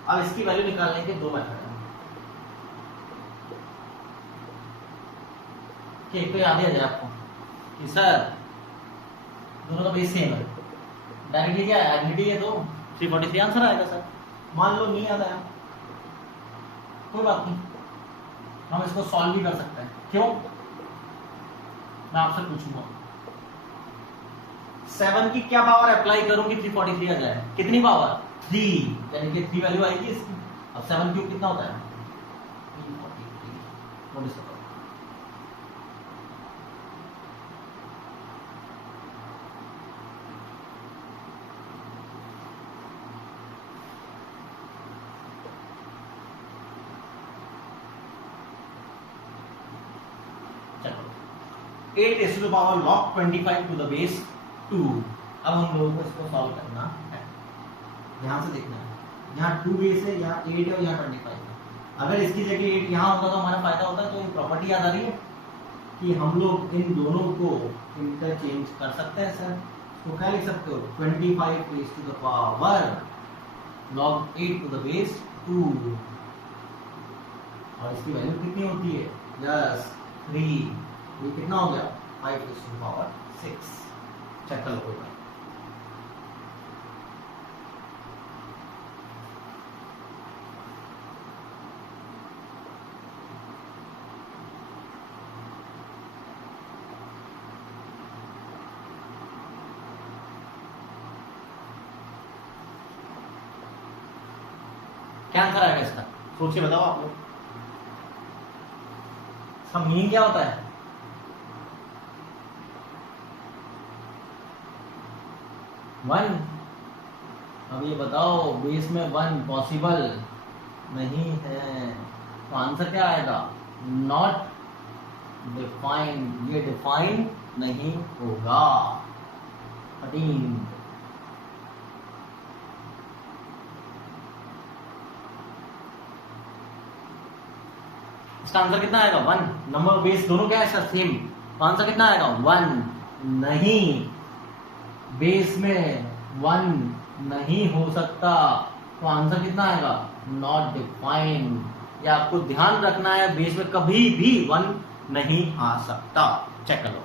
अब इसकी वैल्यू निकालने के दो मेथड हैं। एक तो याद ही आ जाए आपको कि सर दोनों का बेस सेम है, डायरेक्टली क्या है एबिलिटी है, तो 343 आंसर आएगा सर। मान लो नहीं याद आया कोई बात नहीं, हम इसको सॉल्व भी कर सकते हैं। क्यों? मैं आपसे पूछूंगा 7 की क्या पावर अप्लाई करूंगी 343 आ जाए? कितनी पावर? 3, यानी कि 3 वैल्यू आएगी इसकी। अब 7 क्यूब कितना होता है? 343। नोटिस करो चलो 8 is to the power log 25 to the base 2। अब हम लोगों को इसको सॉल्व करना है। ध्यान से देखना है, यहाँ 2 बेस है, यहाँ 8 है और यहाँ 25 है। अगर इसकी जगह 8 यहाँ होता तो हमारा फायदा होता। तो ये प्रॉपर्टी याद आ रही है कि हम लोग इन दोनों को इंटरचेंज कर सकते हैं सर। तो क्या लिख सकते हो? 25 is to the power log 8 to the base 2, और इसकी वैल्यू कितनी होती है? यस 3। ये कितना हो गया? 5 is to the power 6। Check कर लो। क्या आंसर आएगा इसका? सोच के बताओ आप लोग। इसका मीनिंग क्या होता है? वन। अब ये बताओ बेस में 1 पॉसिबल नहीं है, तो आंसर क्या आएगा? Not defined. ये डिफाइन नहीं होगा। 13। इसका आंसर कितना आएगा? 1। नंबर बेस दोनों क्या है सर? सेम। तो आंसर कितना आएगा? 1 नहीं, बेस में 1 नहीं हो सकता। तो आंसर कितना आएगा? Not defined. या आपको ध्यान रखना है बेस में कभी भी 1 नहीं आ सकता। चेक करो।